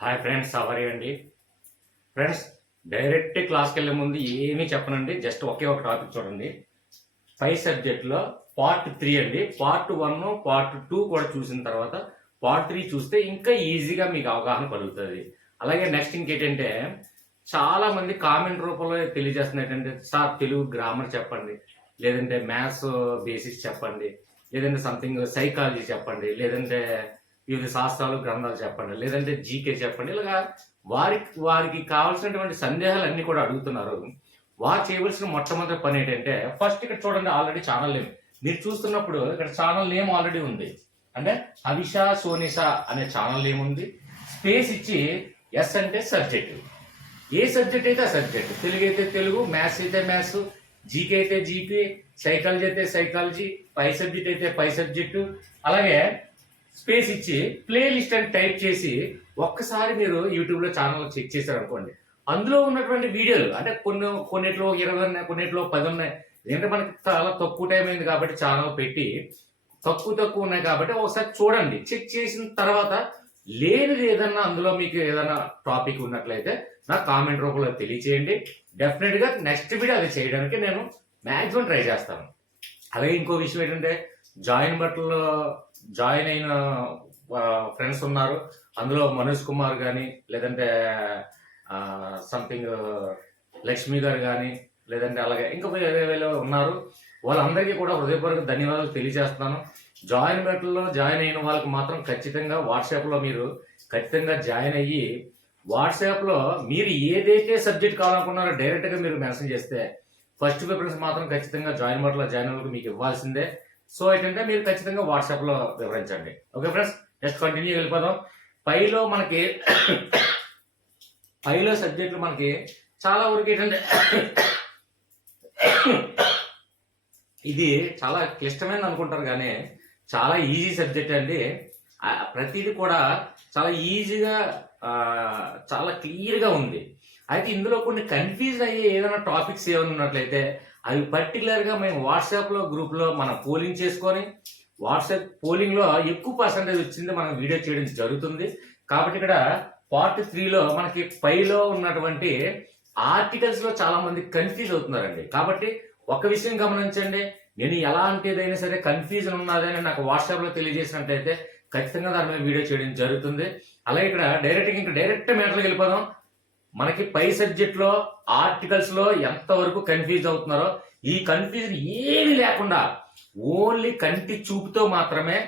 Hi friends, అవరి అండి. Friends, direct క్లాస్కి వెళ్ళే ముందు ఏమీ చెప్పనండి. జస్ట్ ఒకే ఒక టాపిక్ చూడండి. 5 సబ్జెక్ట్లో పార్ట్ 3 అండి. పార్ట్ 1 పార్ట్ 2 కూడా చూసిన తర్వాత పార్ట్ 3 చూస్తే ఇంకా ఈజీగా మీకు అవగాహన కలుగుతుంది. అలాగే నెక్స్ట్ ఇంకేంటంటే, చాలా మంది కామెంట్ రూపంలో తెలియజేస్తున్నారు ఏంటంటే, సార్ తెలుగు గ్రామర్ చెప్పండి, లేదంటే మ్యాథ్స్ బేసిక్స్ చెప్పండి, లేదంటే సంథింగ్ సైకాలజీ చెప్పండి, లేదంటే వివిధ శాస్త్రాలు గ్రంథాలు చెప్పండి, లేదంటే జీకే చెప్పండి. ఇలాగా వారికి కావాల్సినటువంటి సందేహాలన్నీ కూడా అడుగుతున్నారు. వారు చేయవలసిన మొట్టమొదటి పని ఏంటంటే, ఫస్ట్ ఇక్కడ చూడండి, ఆల్రెడీ ఛానల్ నేమ్ మీరు చూస్తున్నప్పుడు ఇక్కడ ఛానల్ నేమ్ ఆల్రెడీ ఉంది. అంటే హవిషా సోనిషా అనే ఛానల్ నేమ్ ఉంది. స్పేస్ ఇచ్చి ఎస్ అంటే సబ్జెక్ట్, ఏ సబ్జెక్ట్ అయితే ఆ సబ్జెక్ట్, తెలుగు అయితే తెలుగు, మ్యాథ్స్ అయితే మ్యాథ్స్, జీకే అయితే జీకే, సైకాలజీ అయితే సైకాలజీ, పై సబ్జెక్ట్ అయితే పై సబ్జెక్టు. అలాగే స్పేస్ ఇచ్చి ప్లే లిస్ట్ అని టైప్ చేసి ఒక్కసారి మీరు యూట్యూబ్లో ఛానల్ చెక్ చేశారు అనుకోండి, అందులో ఉన్నటువంటి వీడియోలు అంటే కొన్నిట్లో 20 ఉన్నాయి, కొన్నిట్లో 10 ఉన్నాయి. ఎందుకంటే మనకి చాలా తక్కువ టైం అయింది కాబట్టి ఛానల్ పెట్టి తక్కువ ఉన్నాయి కాబట్టి ఒకసారి చూడండి. చెక్ చేసిన తర్వాత లేనిది ఏదన్నా అందులో మీకు ఏదైనా టాపిక్ ఉన్నట్లయితే నాకు కామెంట్ రూపంలో తెలియచేయండి. డెఫినెట్గా నెక్స్ట్ వీడియో అది చేయడానికి నేను మ్యాక్సిమం ట్రై చేస్తాను. అలాగే ఇంకో విషయం ఏంటంటే, జాయిన్ అయిన ఫ్రెండ్స్ ఉన్నారు. అందులో మనోజ్ కుమార్ కానీ, లేదంటే సంథింగ్ లక్ష్మి గారు కానీ, లేదంటే అలాగే ఇంకా వేరే ఉన్నారు. వాళ్ళందరికీ కూడా హృదయపూర్వక ధన్యవాదాలు తెలియజేస్తున్నాను. జాయిన్ అయిన వాళ్ళకి మాత్రం ఖచ్చితంగా వాట్సాప్లో మీరు ఖచ్చితంగా జాయిన్ అయ్యి, వాట్సాప్లో మీరు ఏదైతే సబ్జెక్ట్ కావాలనుకున్నారో డైరెక్ట్గా మీరు మెన్షన్ చేస్తే ఫస్ట్ ప్రిఫరెన్స్ మాత్రం ఖచ్చితంగా జాయిన్ అయిన వాళ్ళకి మీకు ఇవ్వాల్సిందే. సో ఏంటంటే మీరు ఖచ్చితంగా వాట్సాప్లో వివరించండి. ఓకే ఫ్రెండ్స్, నెక్స్ట్ కంటిన్యూ వెళ్ళిపోదాం. పైలో సబ్జెక్టులు మనకి చాలా వరకు ఏంటంటే ఇది చాలా క్లిష్టమైనది అనుకుంటారు, కానీ చాలా ఈజీ సబ్జెక్ట్ అండి. ప్రతిదీ కూడా చాలా ఈజీగా చాలా క్లియర్గా ఉంది. అయితే ఇందులో కొన్ని కన్ఫ్యూజ్ అయ్యే ఏదైనా టాపిక్స్ ఏమైనా ఉన్నట్లయితే అవి పర్టికులర్గా మేము వాట్సాప్లో గ్రూప్లో మనం పోలింగ్ చేసుకొని, వాట్సాప్ పోలింగ్లో ఎక్కువ పర్సంటేజ్ వచ్చింది మనం వీడియో చేయడం జరుగుతుంది. కాబట్టి ఇక్కడ పార్ట్ 3లో మనకి పైలో ఉన్నటువంటి ఆర్టికల్స్లో చాలా మంది కన్ఫ్యూజ్ అవుతున్నారండి. కాబట్టి ఒక విషయం గమనించండి, నేను ఎలాంటిదైనా సరే కన్ఫ్యూజన్ ఉన్నదని నాకు వాట్సాప్లో తెలియజేసినట్లయితే ఖచ్చితంగా దాని మీద వీడియో చేయడం జరుగుతుంది. అలాగే ఇక్కడ డైరెక్ట్ మ్యాటర్కి వెళ్ళిపోదాం. మనకి పై సబ్జెక్ట్లో ఆర్టికల్స్లో ఎంతవరకు కన్ఫ్యూజ్ అవుతున్నారో, ఈ కన్ఫ్యూజన్ ఏమీ లేకుండా ఓన్లీ కంటి చూపుతో మాత్రమే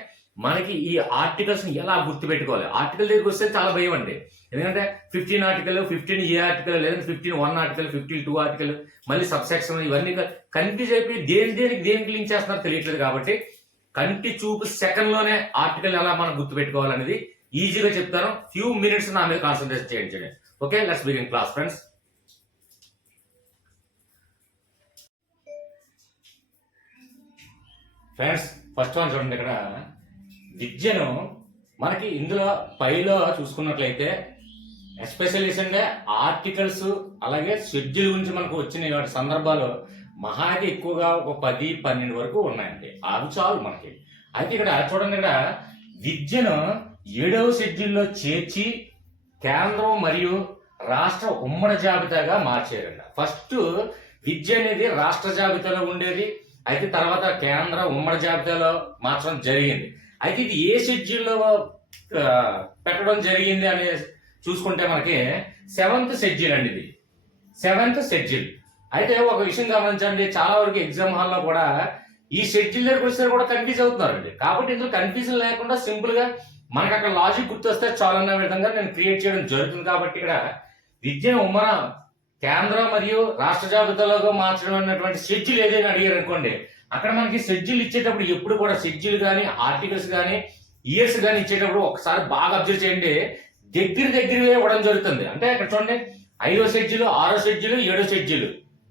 మనకి ఈ ఆర్టికల్స్ ఎలా గుర్తుపెట్టుకోవాలి. ఆర్టికల్ దగ్గరికి వస్తే చాలా భయం అండి. ఎందుకంటే 15 ఆర్టికల్, 15A ఆర్టికల్, లేదంటే 15(1) ఆర్టికల్, 15(2) ఆర్టికల్, మళ్ళీ సబ్సెక్షన్, ఇవన్నీ కన్ఫ్యూజ్ అయిపోయి దేనికి లింక్ చేస్తున్నారో తెలియట్లేదు. కాబట్టి కంటి చూపు సెకండ్లోనే ఆర్టికల్ ఎలా మనం గుర్తుపెట్టుకోవాలనేది ఈజీగా చెప్తాను. ఫ్యూ మినిట్స్ నా మీద కాన్సన్ట్రేట్ చేయండి. Okay, let's begin class friends. First one చూడండి. ఇక్కడ విద్యను మనకి ఇందులో పైలో చూసుకున్నట్లయితే ఎస్పెషల్లీ అంటే ఆర్టికల్స్ అలాగే షెడ్యూల్ గురించి మనకు వచ్చిన వాటి సందర్భాలు మహాది ఎక్కువగా ఒక 10-12 వరకు ఉన్నాయండి. అవి చాలు మనకి. అయితే ఇక్కడ చూడండి, ఇక్కడ విద్యను 7వ షెడ్యూల్లో చేర్చి కేంద్రం మరియు రాష్ట్ర ఉమ్మడి జాబితాగా మార్చారండి. ఫస్ట్ విద్య అనేది రాష్ట్ర జాబితాలో ఉండేది, అయితే తర్వాత కేంద్ర ఉమ్మడి జాబితాలో మార్చడం జరిగింది. అయితే ఇది ఏ షెడ్యూల్లో పెట్టడం జరిగింది అని చూసుకుంటే మనకి 7th షెడ్యూల్ అండి. ఇది 7th షెడ్యూల్. అయితే ఒక విషయం గమనించండి, చాలా వరకు ఎగ్జామ్ హాల్లో కూడా ఈ షెడ్యూల్ దగ్గరికి వచ్చేసరికి కూడా కన్ఫ్యూజ్ అవుతున్నారండి. కాబట్టి ఇందులో కన్ఫ్యూజన్ లేకుండా సింపుల్ గా మనకు అక్కడ లాజిక్ గుర్తొస్తే చాలన్న విధంగా నేను క్రియేట్ చేయడం జరుగుతుంది. కాబట్టి ఇక్కడ విద్యను ఉమ్మర కేంద్ర మరియు రాష్ట్ర జాబితాలోగా మార్చడం అన్నటువంటి షెడ్యూల్ ఏదైనా అడిగారు అనుకోండి, అక్కడ మనకి షెడ్యూల్ ఇచ్చేటప్పుడు ఎప్పుడు కూడా షెడ్యూల్ కానీ ఆర్టికల్స్ కానీ ఇయర్స్ కానీ ఇచ్చేటప్పుడు ఒకసారి బాగా అబ్జర్వ్ చేయండి, దగ్గరవే ఇవ్వడం జరుగుతుంది. అంటే ఇక్కడ చూడండి, 5వ షెడ్యూల్, 6వ షెడ్యూల్, 7వ షెడ్యూల్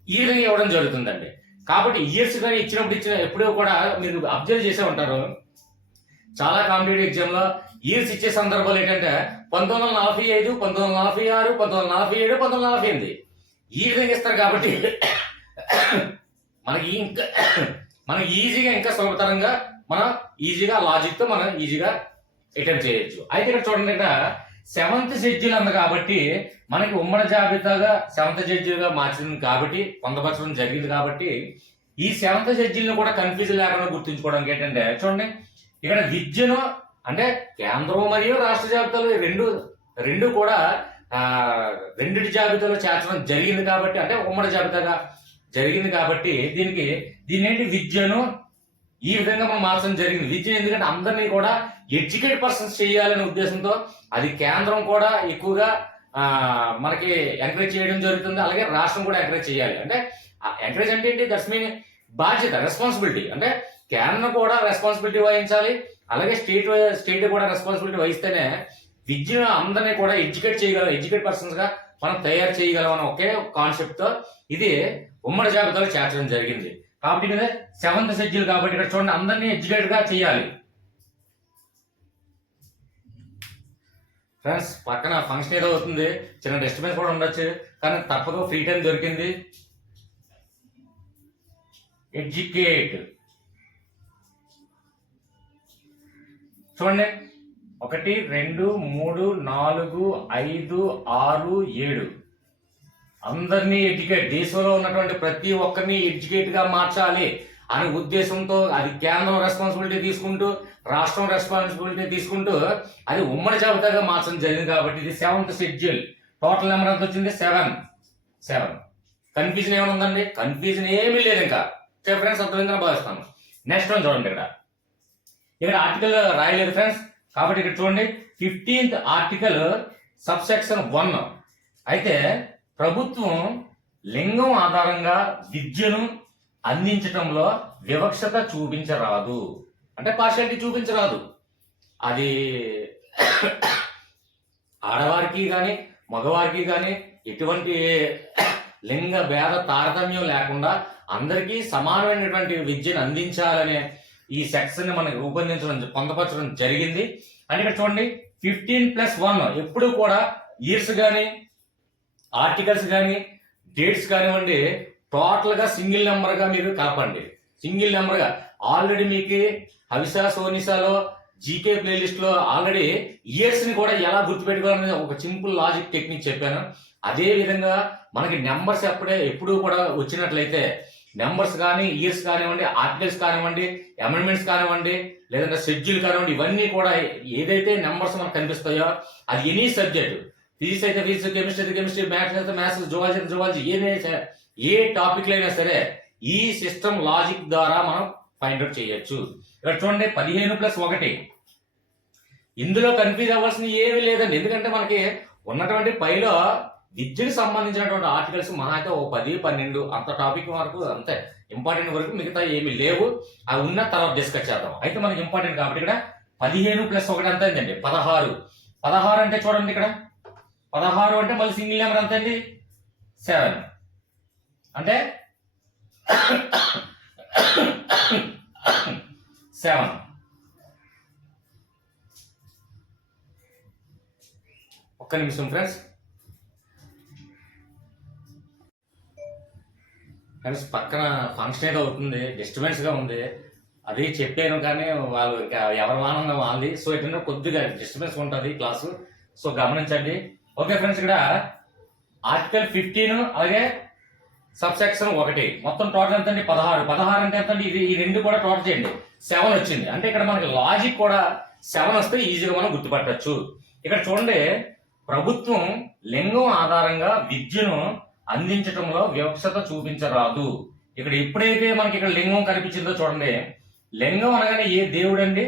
ఈ విధంగా ఇవ్వడం జరుగుతుందండి. కాబట్టి ఇయర్స్ కానీ ఇచ్చినప్పుడు ఎప్పుడూ కూడా మీరు అబ్జర్వ్ చేసే ఉంటారు, చాలా కాంపిటేటివ్ ఎగ్జామ్ లో ఇయర్స్ ఇచ్చే సందర్భాలు ఏంటంటే 1945, 1946, 1947, 1948 ఈ విధంగా ఇస్తారు. కాబట్టి మనకి ఈజీగా ఇంకా సులభతరంగా మనం ఈజీగా లాజిక్ తో మనం ఈజీగా అటెంప్ట్ చేయొచ్చు. అయితే ఇక్కడ చూడండి, ఇక్కడ సెవెంత్ షెడ్యూల్ ఉంది కాబట్టి మనకి ఉమ్మడి జాబితాగా సెవెంత్ షెడ్యూల్ గా మార్చింది కాబట్టి పొందపరచడం జరిగింది కాబట్టి ఈ సెవెంత్ షెడ్యూల్ ని కూడా కన్ఫ్యూజన్ లేకుండా గుర్తుంచుకోవడానికి ఏంటంటే చూడండి, ఇక్కడ విద్యను అంటే కేంద్రం మరియు రాష్ట్ర జాబితాలు రెండు కూడా రెండిటి జాబితాలో చేర్చడం జరిగింది కాబట్టి, అంటే ఉమ్మడి జాబితాగా జరిగింది కాబట్టి దీన్ని ఏంటి విద్యను ఈ విధంగా మనం మార్చడం జరిగింది. విద్యను ఎందుకంటే అందరినీ కూడా ఎడ్యుకేట్ పర్సన్స్ చేయాలనే ఉద్దేశంతో అది కేంద్రం కూడా ఎక్కువగా మనకి ఎంకరేజ్ చేయడం జరుగుతుంది, అలాగే రాష్ట్రం కూడా ఎంకరేజ్ చేయాలి. అంటే ఎంకరేజ్ అంటే ఏంటి, దట్స్ మీన్ బాధ్యత, రెస్పాన్సిబిలిటీ. అంటే కేంద్రం కూడా రెస్పాన్సిబిలిటీ వహించాలి, అలాగే స్టేట్ కూడా రెస్పాన్సిబిలిటీ వహిస్తేనే విద్యను అందరినీ కూడా ఎడ్యుకేట్ పర్సన్స్ గా మనం తయారు చేయగలం అనే ఒకే కాన్సెప్ట్ తో ఇది ఉమ్మడి జాబితాలో చేర్చడం జరిగింది. కాబట్టి ఇది సెవెంత్ షెడ్యూల్ కాబట్టి ఇక్కడ చూడండి అందరినీ ఎడ్యుకేట్ గా చేయాలి. ఫ్రెండ్స్ పక్కన ఫంక్షన్ ఏదో అవుతుంది, చిన్న డిస్టర్బెన్స్ కూడా ఉండొచ్చు, కానీ తప్పదు, ఫ్రీ టైం దొరికింది. ఎడ్యుకేట్ చూడండి 1 2 3 4 5 6 7 అందరినీ ఎడ్యుకేట్, దేశంలో ఉన్నటువంటి ప్రతి ఒక్కరిని ఎడ్యుకేట్ గా మార్చాలి అనే ఉద్దేశంతో అది కేంద్రం రెస్పాన్సిబిలిటీ తీసుకుంటూ రాష్ట్రం రెస్పాన్సిబిలిటీ తీసుకుంటూ అది ఉమ్మడి జాబితాగా మార్చడం జరిగింది కాబట్టి ఇది సెవెంత్ షెడ్యూల్. టోటల్ నెంబర్ ఎంత వచ్చింది? 7. కన్ఫ్యూజన్ ఏమైనా ఉందండి? కన్ఫ్యూజన్ ఏమీ లేదు. ఇంకా ఫ్రెండ్స్ అర్థమైందని భావిస్తాను. నెక్స్ట్ వన్ చూడండి, ఇక్కడ ఆర్టికల్ రాయలేదు ఫ్రెండ్స్, కాబట్టి ఇక్కడ చూడండి 15th ఆర్టికల్ సబ్సెక్షన్ 1 అయితే ప్రభుత్వం లింగం ఆధారంగా విద్యను అందించటంలో వివక్షత చూపించరాదు, అంటే పార్షియాలిటీ చూపించరాదు. అది ఆడవారికి కానీ మగవారికి కానీ ఎటువంటి లింగ భేద తారతమ్యం లేకుండా అందరికీ సమానమైనటువంటి విద్యను అందించాలనే ఈ సెక్షన్ ని మనకి పొందపరచడం జరిగింది. అంటే ఇక్కడ చూడండి 15+1 ఎప్పుడు కూడా ఇయర్స్ కానీ ఆర్టికల్స్ కానీ డేట్స్ కానివ్వండి టోటల్ గా సింగిల్ నెంబర్ గా మీరు కలపండి. సింగిల్ నెంబర్ గా ఆల్రెడీ మీకు హవిసా సోనిసాలో జీకే ప్లేలిస్ట్ లో ఆల్రెడీ ఇయర్స్ ని కూడా ఎలా గుర్తుపెట్టుకోవాలనేది ఒక సింపుల్ లాజిక్ టెక్నిక్ చెప్పాను. అదే విధంగా మనకి నెంబర్స్ ఎప్పుడు కూడా వచ్చినట్లయితే నెంబర్స్ కానీ ఇయర్స్ కానివ్వండి ఆర్టికల్స్ కానివ్వండి అమెండ్మెంట్స్ కానివ్వండి లేదంటే షెడ్యూల్ కానివ్వండి ఇవన్నీ కూడా ఏదైతే నెంబర్స్ మనకు కనిపిస్తాయో అది ఎనీ సబ్జెక్ట్, ఫిజిక్స్ అయితే ఫిజిక్స్, కెమిస్ట్రీ అయితే కెమిస్ట్రీ, మ్యాథ్స్ అయితే మ్యాథ్స్, జువాలజీ అయితే జువాలజీ, ఏ టాపిక్ అయినా సరే ఈ సిస్టమ్ లాజిక్ ద్వారా మనం ఫైండ్ అవుట్ చేయొచ్చు. ఇక్కడ చూడండి 15+1 ఇందులో కన్ఫ్యూజ్ అవ్వాల్సిన ఏమీ లేదండి. ఎందుకంటే మనకి ఉన్నటువంటి పైలో విద్యకు సంబంధించినటువంటి ఆర్టికల్స్ మహా అయితే 10 12 అంత టాపిక్ వరకు అంతే ఇంపార్టెంట్ వరకు, మిగతా ఏమి లేవు. అవి ఉన్న తర్వాత డిస్కస్ చేద్దాం. అయితే మనకి ఇంపార్టెంట్ కాబట్టి ఇక్కడ 15+1 ఎంత అయిందండి? 16 అంటే చూడండి ఇక్కడ 16 అంటే మళ్ళీ సింగిల్ నెంబర్ ఎంత అండి? 7 అంటే 7. ఒక్క నిమిషం ఫ్రెండ్స్. పక్కన ఫంక్షన్ ఏదో అవుతుంది, డిస్టర్బెన్స్ గా ఉంది, అది చెప్పాను కానీ వాళ్ళు ఎవరి వాహనంగా వాళ్ళది. సో ఏంటంటే కొద్దిగా డిస్టర్బెన్స్ ఉంటుంది క్లాసు, సో గమనించండి. ఓకే ఫ్రెండ్స్, ఇక్కడ ఆర్టికల్ 15 అలాగే సబ్సెక్షన్ 1 మొత్తం టోటల్ ఎంత అండి? 16 అంటే ఎంత అండి? ఈ రెండు కూడా టోటల్ చేయండి 7 వచ్చింది. అంటే ఇక్కడ మనకి లాజిక్ కూడా 7 వస్తే ఈజీగా మనం గుర్తుపట్టచ్చు. ఇక్కడ చూడండి ప్రభుత్వం లింగం ఆధారంగా విద్యను అందించటంలో వివక్షత చూపించరాదు. ఇక్కడ ఎప్పుడైతే మనకి ఇక్కడ లింగం కనిపించిందో చూడండి, లింగం అనగానే ఏ దేవుడు అండి?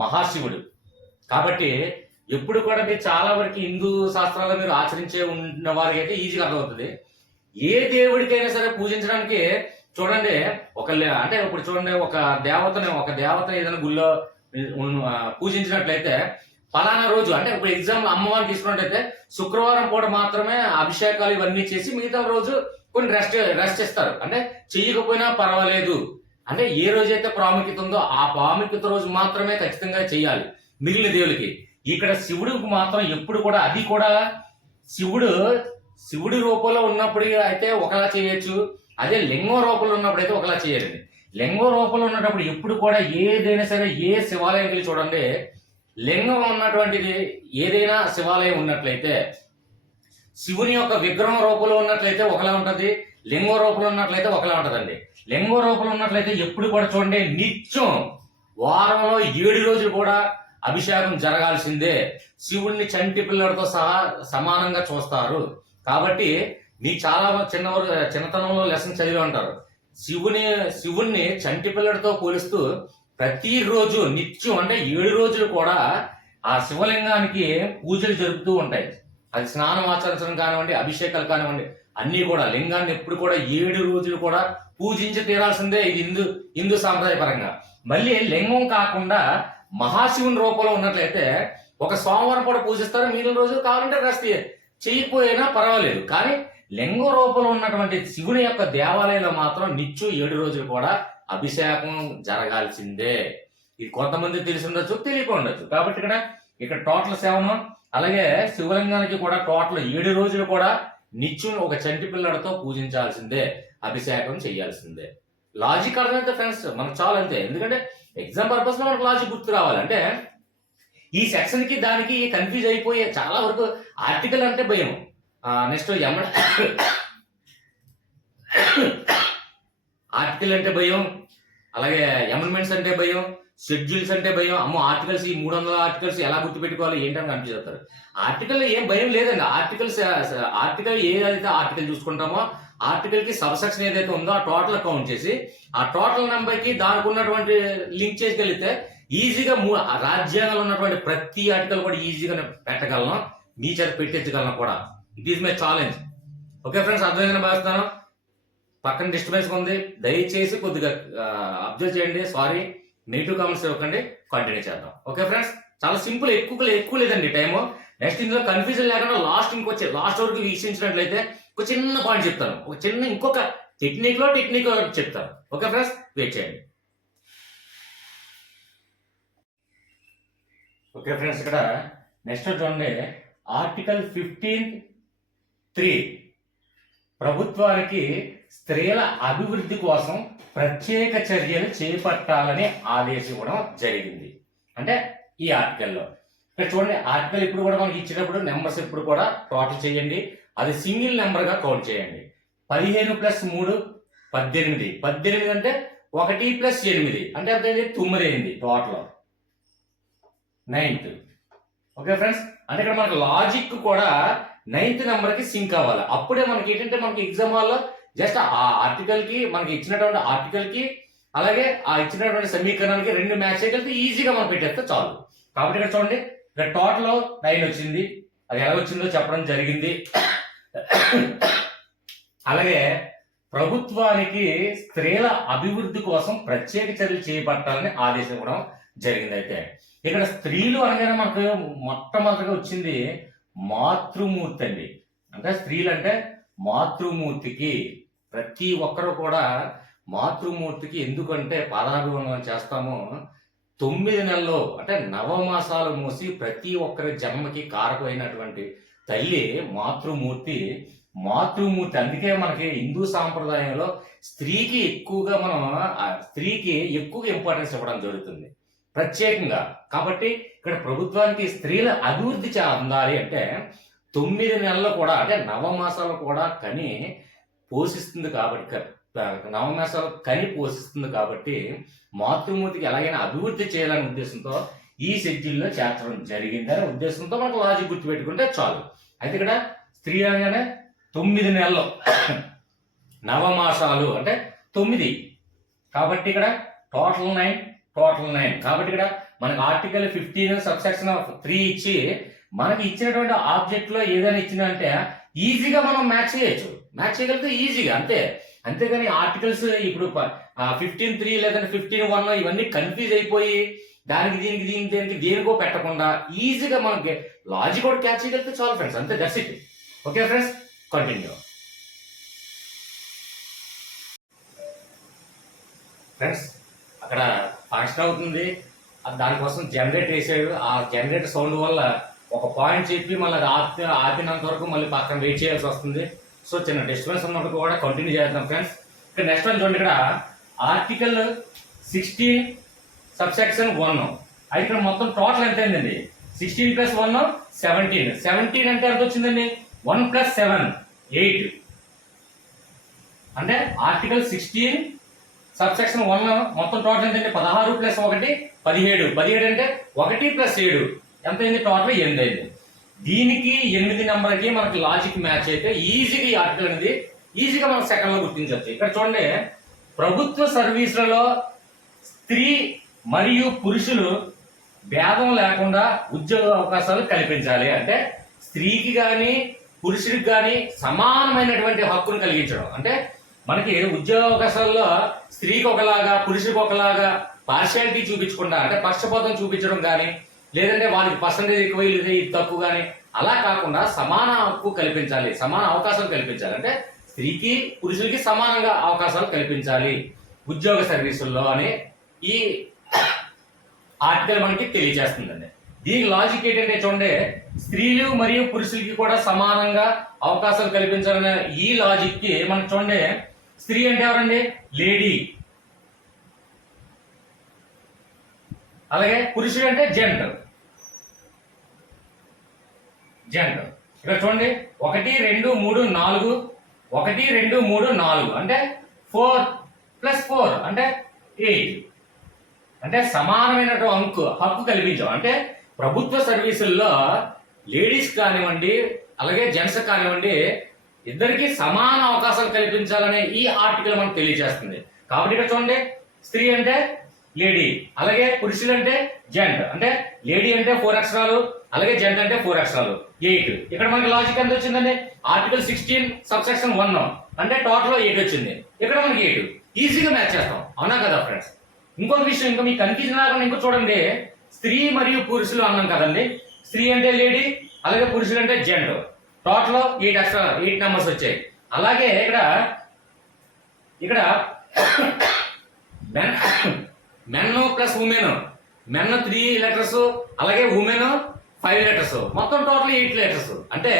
మహాశివుడు. కాబట్టి ఎప్పుడు కూడా మీరు చాలా వరకు హిందూ శాస్త్రాల్లో మీరు ఆచరించే ఉన్న వారికి అయితే ఈజీగా అర్థమవుతుంది. ఏ దేవుడికైనా సరే పూజించడానికి చూడండి అంటే ఇప్పుడు చూడండి ఒక దేవతని ఏదైనా గుళ్ళో పూజించినట్లయితే ఫలానా రోజు, అంటే ఇప్పుడు ఎగ్జాంపుల్ అమ్మవారిని తీసుకున్నట్టయితే శుక్రవారం పూట మాత్రమే అభిషేకాలు ఇవన్నీ చేసి మిగతా రోజు కొన్ని రెస్ట్ ఇస్తారు. అంటే చెయ్యకపోయినా పర్వాలేదు, అంటే ఏ రోజైతే ప్రాముఖ్యత ఉందో ఆ ప్రాముఖ్యత రోజు మాత్రమే ఖచ్చితంగా చేయాలి మిగిలిన దేవులకి. ఇక్కడ శివుడికి మాత్రం ఎప్పుడు కూడా, అది కూడా శివుడి రూపంలో ఉన్నప్పుడు అయితే ఒకలా చేయొచ్చు, అదే లింగం రూపంలో ఉన్నప్పుడు అయితే ఒకలా చేయాలండి. లింగం రూపంలో ఉన్నప్పుడు ఎప్పుడు కూడా ఏదైనా సరే ఏ శివాలయం వెళ్ళి చూడండి లింగం ఉన్నటువంటిది ఏదైనా శివాలయం ఉన్నట్లయితే శివుని యొక్క విగ్రహం రూపంలో ఉన్నట్లయితే ఒకలా ఉంటుంది, లింగ రూపంలో ఉన్నట్లయితే ఒకలా ఉంటుందండి. లింగ రూపంలో ఉన్నట్లయితే ఎప్పుడు కూడా చూడండి, నిత్యం వారంలో 7 రోజులు కూడా అభిషేకం జరగాల్సిందే. శివుణ్ణి చంటి పిల్లలతో సహా సమానంగా చూస్తారు. కాబట్టి మీకు చాలా చిన్నతనంలో లెసన్ చదివి ఉంటారు. శివుణ్ణి చంటి పిల్లలతో పోలుస్తూ ప్రతిరోజు నిత్యం అంటే 7 రోజులు కూడా ఆ శివలింగానికి పూజలు జరుపుతూ ఉంటాయి. అది స్నానం ఆచరించడం కానివ్వండి, అభిషేకాలు కానివ్వండి, అన్ని కూడా లింగాన్ని ఎప్పుడు కూడా 7 రోజులు కూడా పూజించి తీరాల్సిందే. ఇది హిందూ సాంప్రదాయపరంగా. మళ్ళీ లింగం కాకుండా మహాశివుని రూపంలో ఉన్నట్లయితే ఒక సోమవారం కూడా పూజిస్తారు, మిగిలిన రోజులు కావాలంటే రెస్ట్ చేయకపోయినా పర్వాలేదు. కానీ లింగ రూపంలో ఉన్నటువంటి శివుని యొక్క దేవాలయంలో మాత్రం నిత్యం 7 రోజులు కూడా అభిషేకం జరగాల్సిందే. ఇది కొంతమంది తెలిసి ఉండొచ్చు, తెలియకుండొచ్చు. కాబట్టి ఇక్కడ టోటల్ 7, అలాగే శివలింగానికి కూడా టోటల్ 7 రోజులు కూడా నిత్యం ఒక చంటి పిల్లడితో పూజించాల్సిందే, అభిషేకం చేయాల్సిందే. లాజిక్ అర్థమైతే ఫ్రెండ్స్ మనకు చాలా అంతే. ఎందుకంటే ఎగ్జామ్ పర్పస్ లో మనకు లాజిక్ గుర్తు రావాలంటే ఈ సెక్షన్ కి దానికి కన్ఫ్యూజ్ అయిపోయే చాలా వరకు. ఆర్టికల్ అంటే భయం, నెక్స్ట్ ఆర్టికల్ అంటే భయం, అలాగే అమెండ్మెంట్స్ అంటే భయం, షెడ్యూల్స్ అంటే భయం. అమ్మో ఆర్టికల్స్ ఈ 300 ఆర్టికల్స్ ఎలా గుర్తుపెట్టుకోవాలి ఏంటని కన్ఫ్యూజ్ అవుతారు. ఆర్టికల్ ఏం భయం లేదండి. ఆర్టికల్ ఏదైతే ఆర్టికల్ చూసుకుంటామో ఆర్టికల్ కి సబ్సెక్షన్ ఏదైతే ఉందో ఆ టోటల్ కౌంట్ చేసి ఆ టోటల్ నెంబర్ కి దానికి ఉన్నటువంటి లింక్ చేయగలిగితే ఈజీగా రాజ్యాంగంలో ఉన్నటువంటి ప్రతి ఆర్టికల్ కూడా ఈజీగా పెట్టగలను, మీ చేత పెట్టించగలను కూడా. It is my challenge. Okay friends, అర్థమైందని భావిస్తాను. పక్కన డిస్టర్బెన్స్ ఉంది, దయచేసి కొద్దిగా అబ్జర్వ్ చేయండి. సారీ, నెగిటివ్ కామెంట్స్ ఇవ్వకండి, కంటిన్యూ చేద్దాం. ఓకే ఫ్రెండ్స్, చాలా సింపుల్, ఎక్కువ లేదండి టైము. నెక్స్ట్ ఇందులో కన్ఫ్యూజన్ లేకుండా లాస్ట్ వరకు వీక్షించినట్లయితే ఒక చిన్న పాయింట్ చెప్తాను, ఇంకొక టెక్నిక్ చెప్తాను. ఓకే ఫ్రెండ్స్, వెయిట్ చేయండి. ఓకే ఫ్రెండ్స్, ఇక్కడ నెక్స్ట్ చూడండి, ఆర్టికల్ 15(3) ప్రభుత్వానికి స్త్రీల అభివృద్ధి కోసం ప్రత్యేక చర్యలు చేపట్టాలని ఆదేశించడం జరిగింది. అంటే ఈ ఆర్టికల్లో ఇక్కడ చూడండి, ఆర్టికల్ ఇప్పుడు కూడా మనకి ఇచ్చేటప్పుడు నెంబర్స్ ఇప్పుడు కూడా టోటల్ చేయండి, అది సింగిల్ నెంబర్ గా కౌంట్ చేయండి. 15 + 3 18. 18 అంటే 1 + 8 అంటే అర్థం 9 అయింది టోటల్ 9th. ఓకే ఫ్రెండ్స్, అంటే ఇక్కడ మనకి లాజిక్ కూడా 9th నెంబర్ కి సింక్ అవ్వాలి. అప్పుడే మనకి ఏంటంటే మనకి ఎగ్జామ్ హాల్లో జస్ట్ ఆ ఆర్టికల్ కి మనకి ఇచ్చినటువంటి ఆర్టికల్ కి అలాగే ఆ ఇచ్చినటువంటి సమీకరణానికి 2 మ్యాచ్ చేయగలిగితే ఈజీగా మనం పెట్టేస్తే చాలు. కాబట్టి ఇక్కడ చూడండి, ఇక్కడ టోటల్ 9 వచ్చింది. అది ఎలా వచ్చిందో చెప్పడం జరిగింది. అలాగే ప్రభుత్వానికి స్త్రీల అభివృద్ధి కోసం ప్రత్యేక చర్యలు చేపట్టాలని ఆదేశించడం జరిగింది. అయితే ఇక్కడ స్త్రీలు అనగానే మనకు మొట్టమొదటిగా వచ్చింది మాతృమూర్తి అండి. అంటే స్త్రీలు అంటే మాతృమూర్తికి ప్రతి ఒక్కరు కూడా మాతృమూర్తికి ఎందుకంటే పాదాభివందనం చేస్తామో 9 నెలల్లో అంటే నవమాసాలు మోసి ప్రతి ఒక్కరి జన్మకి కారకమైనటువంటి తల్లి మాతృమూర్తి. అందుకే మనకి హిందూ సాంప్రదాయంలో స్త్రీకి ఎక్కువగా ఇంపార్టెన్స్ ఇవ్వడం జరుగుతుంది ప్రత్యేకంగా. కాబట్టి ఇక్కడ ప్రభుత్వానికి స్త్రీల అభివృద్ధి చెందాలి అంటే 9 నెలలు కూడా అంటే నవమాసాలు కూడా పోషిస్తుంది కాబట్టి మాతృమూర్తికి ఎలాగైనా అభివృద్ధి చేయాలనే ఉద్దేశంతో ఈ షెడ్యూల్లో చేర్చడం జరిగిందనే ఉద్దేశంతో మనకు లాజిక్ గుర్తుపెట్టుకుంటే చాలు. అయితే ఇక్కడ స్త్రీ అనగానే 9 నెలలు నవమాసాలు అంటే 9 కాబట్టి ఇక్కడ టోటల్ 9 కాబట్టి ఇక్కడ మనకు ఆర్టికల్ 15 సబ్సెక్షన్ 3 ఇచ్చి మనకి ఇచ్చినటువంటి ఆబ్జెక్ట్ లో ఏదైనా ఇచ్చిందంటే ఈజీగా మనం మ్యాచ్ చేయగలిగితే ఈజీగా అంతేగాని ఆర్టికల్స్ ఇప్పుడు 15(3) లేదంటే 15(1) ఇవన్నీ కన్ఫ్యూజ్ అయిపోయి దీనికి దేనికో పెట్టకుండా ఈజీగా మనకి లాజిక్ కూడా క్యాచ్ చేయగలిగితే చాలు ఫ్రెండ్స్, అంతే, that's it. Okay friends, continue. Friends, అక్కడ ఫంక్షన్ అవుతుంది, దానికోసం జనరేటర్ వేసాడు. ఆ జనరేటర్ సౌండ్ వల్ల ఒక పాయింట్ చెప్పి మళ్ళీ అది ఆపినంత వరకు మళ్ళీ పక్కన వెయిట్ చేయాల్సి వస్తుంది. సో చిన్న డిస్టర్బెన్స్ ఉన్నప్పుడు కూడా కంటిన్యూ చేద్దాం ఫ్రెండ్స్. ఇక్కడ నెక్స్ట్ వన్ చూడండి, ఇక్కడ ఆర్టికల్ 16 సబ్సెక్షన్ 1 అయితే ఇక్కడ మొత్తం టోటల్ ఎంత అయిందండి? 16 + 1 17. 17 అంటే ఎంత వచ్చిందండి? 1 + 7 8. అంటే ఆర్టికల్ 16 సబ్సెక్షన్ 1 మొత్తం టోటల్ ఏంటంటే 16 + 1 17. 17 అంటే 1 + 7 ఎంత అయింది? టోటల్ 8 అయింది. దీనికి 8 నెంబర్కి మనకి లాజిక్ మ్యాచ్ అయితే ఈజీగా ఈ ఆర్టికల్ అనేది ఈజీగా మనం సెకండ్ లో గుర్తించవచ్చు. ఇక్కడ చూడండి, ప్రభుత్వ సర్వీసులలో స్త్రీ మరియు పురుషులు భేదం లేకుండా ఉద్యోగ అవకాశాలు కల్పించాలి. అంటే స్త్రీకి కానీ పురుషుడికి కానీ సమానమైనటువంటి హక్కును కలిగించడం. అంటే మనకి ఉద్యోగ అవకాశాల్లో స్త్రీకి ఒకలాగా పురుషుడికి ఒకలాగా పార్షియాలిటీ చూపించకుండా, అంటే పక్షపాతం చూపించడం కానీ, లేదంటే వాళ్ళకి పర్సంటేజ్ ఎక్కువ లేదా తక్కువ కానీ అలా కాకుండా సమాన హక్కు కల్పించాలి, సమాన అవకాశాలు కల్పించాలి. అంటే స్త్రీకి పురుషులకి సమానంగా అవకాశాలు కల్పించాలి ఉద్యోగ సర్వీసుల్లో అని ఈ ఆర్టికల్ మనకి తెలియజేస్తుందండి. దీనికి లాజిక్ ఏంటంటే చూడండి, స్త్రీలు మరియు పురుషులకి కూడా సమానంగా అవకాశాలు కల్పించాలనే ఈ లాజిక్ కి మనకి చూడండి, స్త్రీ అంటే ఎవరండి? లేడీ. అలాగే పురుషుడు అంటే జెండర్. ఇక్కడ చూడండి, 1 2 3 4 1 2 3 4 అంటే 4 + 4 అంటే 8. అంటే సమానమైన హక్కు కల్పించాం. అంటే ప్రభుత్వ సర్వీసుల్లో లేడీస్ కానివ్వండి అలాగే జెంట్స్ కానివ్వండి ఇద్దరికి సమాన అవకాశాలు కల్పించాలనే ఈ ఆర్టికల్ మనకు తెలియజేస్తుంది. కాబట్టి ఇక్కడ చూడండి, స్త్రీ అంటే లేడీ, అలాగే పురుషులు అంటే జెంట్. అంటే లేడీ అంటే 4 అక్షరాలు, అలాగే జెంట్ అంటే 4 అక్షరాలు 8. ఇక్కడ మనకి లాజిక్ ఎంత వచ్చిందండి? ఆర్టికల్ 16 సబ్సెక్షన్ 1 అంటే టోటల్ 8 వచ్చింది. ఇక్కడ మనకి 8 ఈజీగా మ్యాచ్ చేస్తాం. అవునా కదా ఫ్రెండ్స్? ఇంకొక విషయం, ఇంకా మీకు కన్ఫ్యూజన్ రాకుండా ఇంకో చూడండి, స్త్రీ మరియు పురుషులు అన్నాం కదండి. స్త్రీ అంటే లేడీ, అలాగే పురుషులు అంటే జెంట్. టోటల్ 8 అక్షరాలు 8 నెంబర్స్ వచ్చాయి. అలాగే ఇక్కడ men plus women, men 3 letters, అలాగే ఉమెన్ 5 లెటర్స్, మొత్తం టోటల్ 8 లెటర్స్. అంటే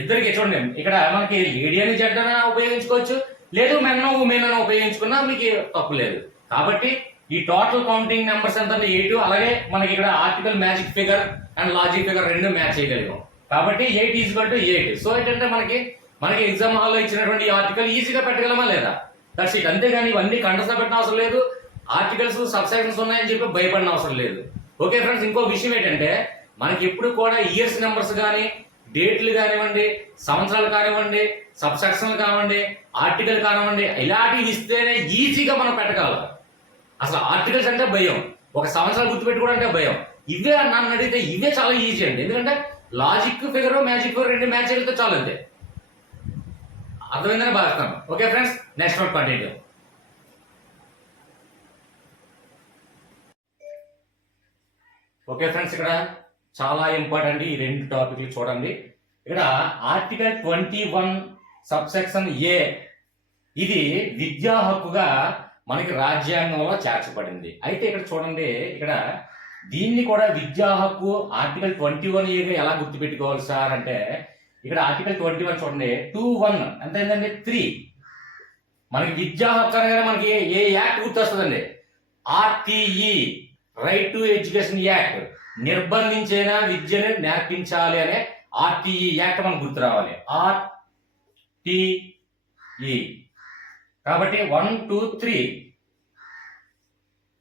ఇద్దరికి చూడండి, ఇక్కడ మనకి లేడీ అని జెంట్ అని ఉపయోగించుకోవచ్చు, లేదు మెన్ ఉమెన్ అని ఉపయోగించుకున్నా మీకు తప్పు లేదు. కాబట్టి ఈ టోటల్ కౌంటింగ్ నెంబర్స్ ఎంత అంటే 8. అలాగే మనకి ఇక్కడ article magic figure and logic figure రెండు మ్యాచ్ చేయగలిగాం. కాబట్టి 8 = 8. సో ఏంటంటే మనకి ఎగ్జామ్ హాల్లో ఇచ్చినటువంటి ఈ ఆర్టికల్ ఈజీగా పెట్టగలమా లేదా? That's it. అంతేగాని ఇవన్నీ కండసా పెట్టిన అవసరం లేదు, ఆర్టికల్స్ సబ్సెక్షన్స్ ఉన్నాయని చెప్పి భయపడిన అవసరం లేదు. ఓకే ఫ్రెండ్స్, ఇంకో విషయం ఏంటంటే మనకి ఎప్పుడు కూడా ఇయర్స్ నెంబర్స్ కానీ, డేట్లు కానివ్వండి, సంవత్సరాలు కానివ్వండి, సబ్సెక్షన్లు కానివ్వండి, ఆర్టికల్ కానివ్వండి, ఇలాంటివి ఇస్తేనే ఈజీగా మనం పెట్టగలం. అసలు ఆర్టికల్స్ అంటే భయం, ఒక సంవత్సరాలు గుర్తుపెట్టుకోవడం అంటే భయం. ఇవే నన్ను అడిగితే ఇవే చాలా ఈజీ అండి. ఎందుకంటే లాజిక్ ఫిగర్ మ్యాజిక్ ఫిగర్ రెండు మ్యాచ్ అయితే చాలు, అంతే. అర్థమైందని భావిస్తాను. Okay friends, next one continue. Okay friends, ఇక్కడ చాలా ఇంపార్టెంట్ ఈ రెండు టాపిక్లు చూడండి. ఇక్కడ ఆర్టికల్ 21 సబ్సెక్షన్ A ఇది విద్యా హక్కుగా మనకి రాజ్యాంగంలో చేర్చబడింది. అయితే ఇక్కడ చూడండి, ఇక్కడ దీన్ని కూడా విద్యా హక్కు ఆర్టికల్ 21A ఎలా గుర్తుపెట్టుకోవాలి సార్ అంటే, ఇక్కడ ఆర్టికల్ 21 చూడండి, 2(1) ఎంత అయిందండి? 3. మనకి విద్యా హక్కు అనగానే మనకి ఏ యాక్ట్ గుర్తొస్తుందండి? RTE, right to education act. నిర్బంధించైనా విద్యను నేర్పించాలి అనే RTE యాక్ట్ మనకు గుర్తు రావాలి. RTE. కాబట్టి 1 2 3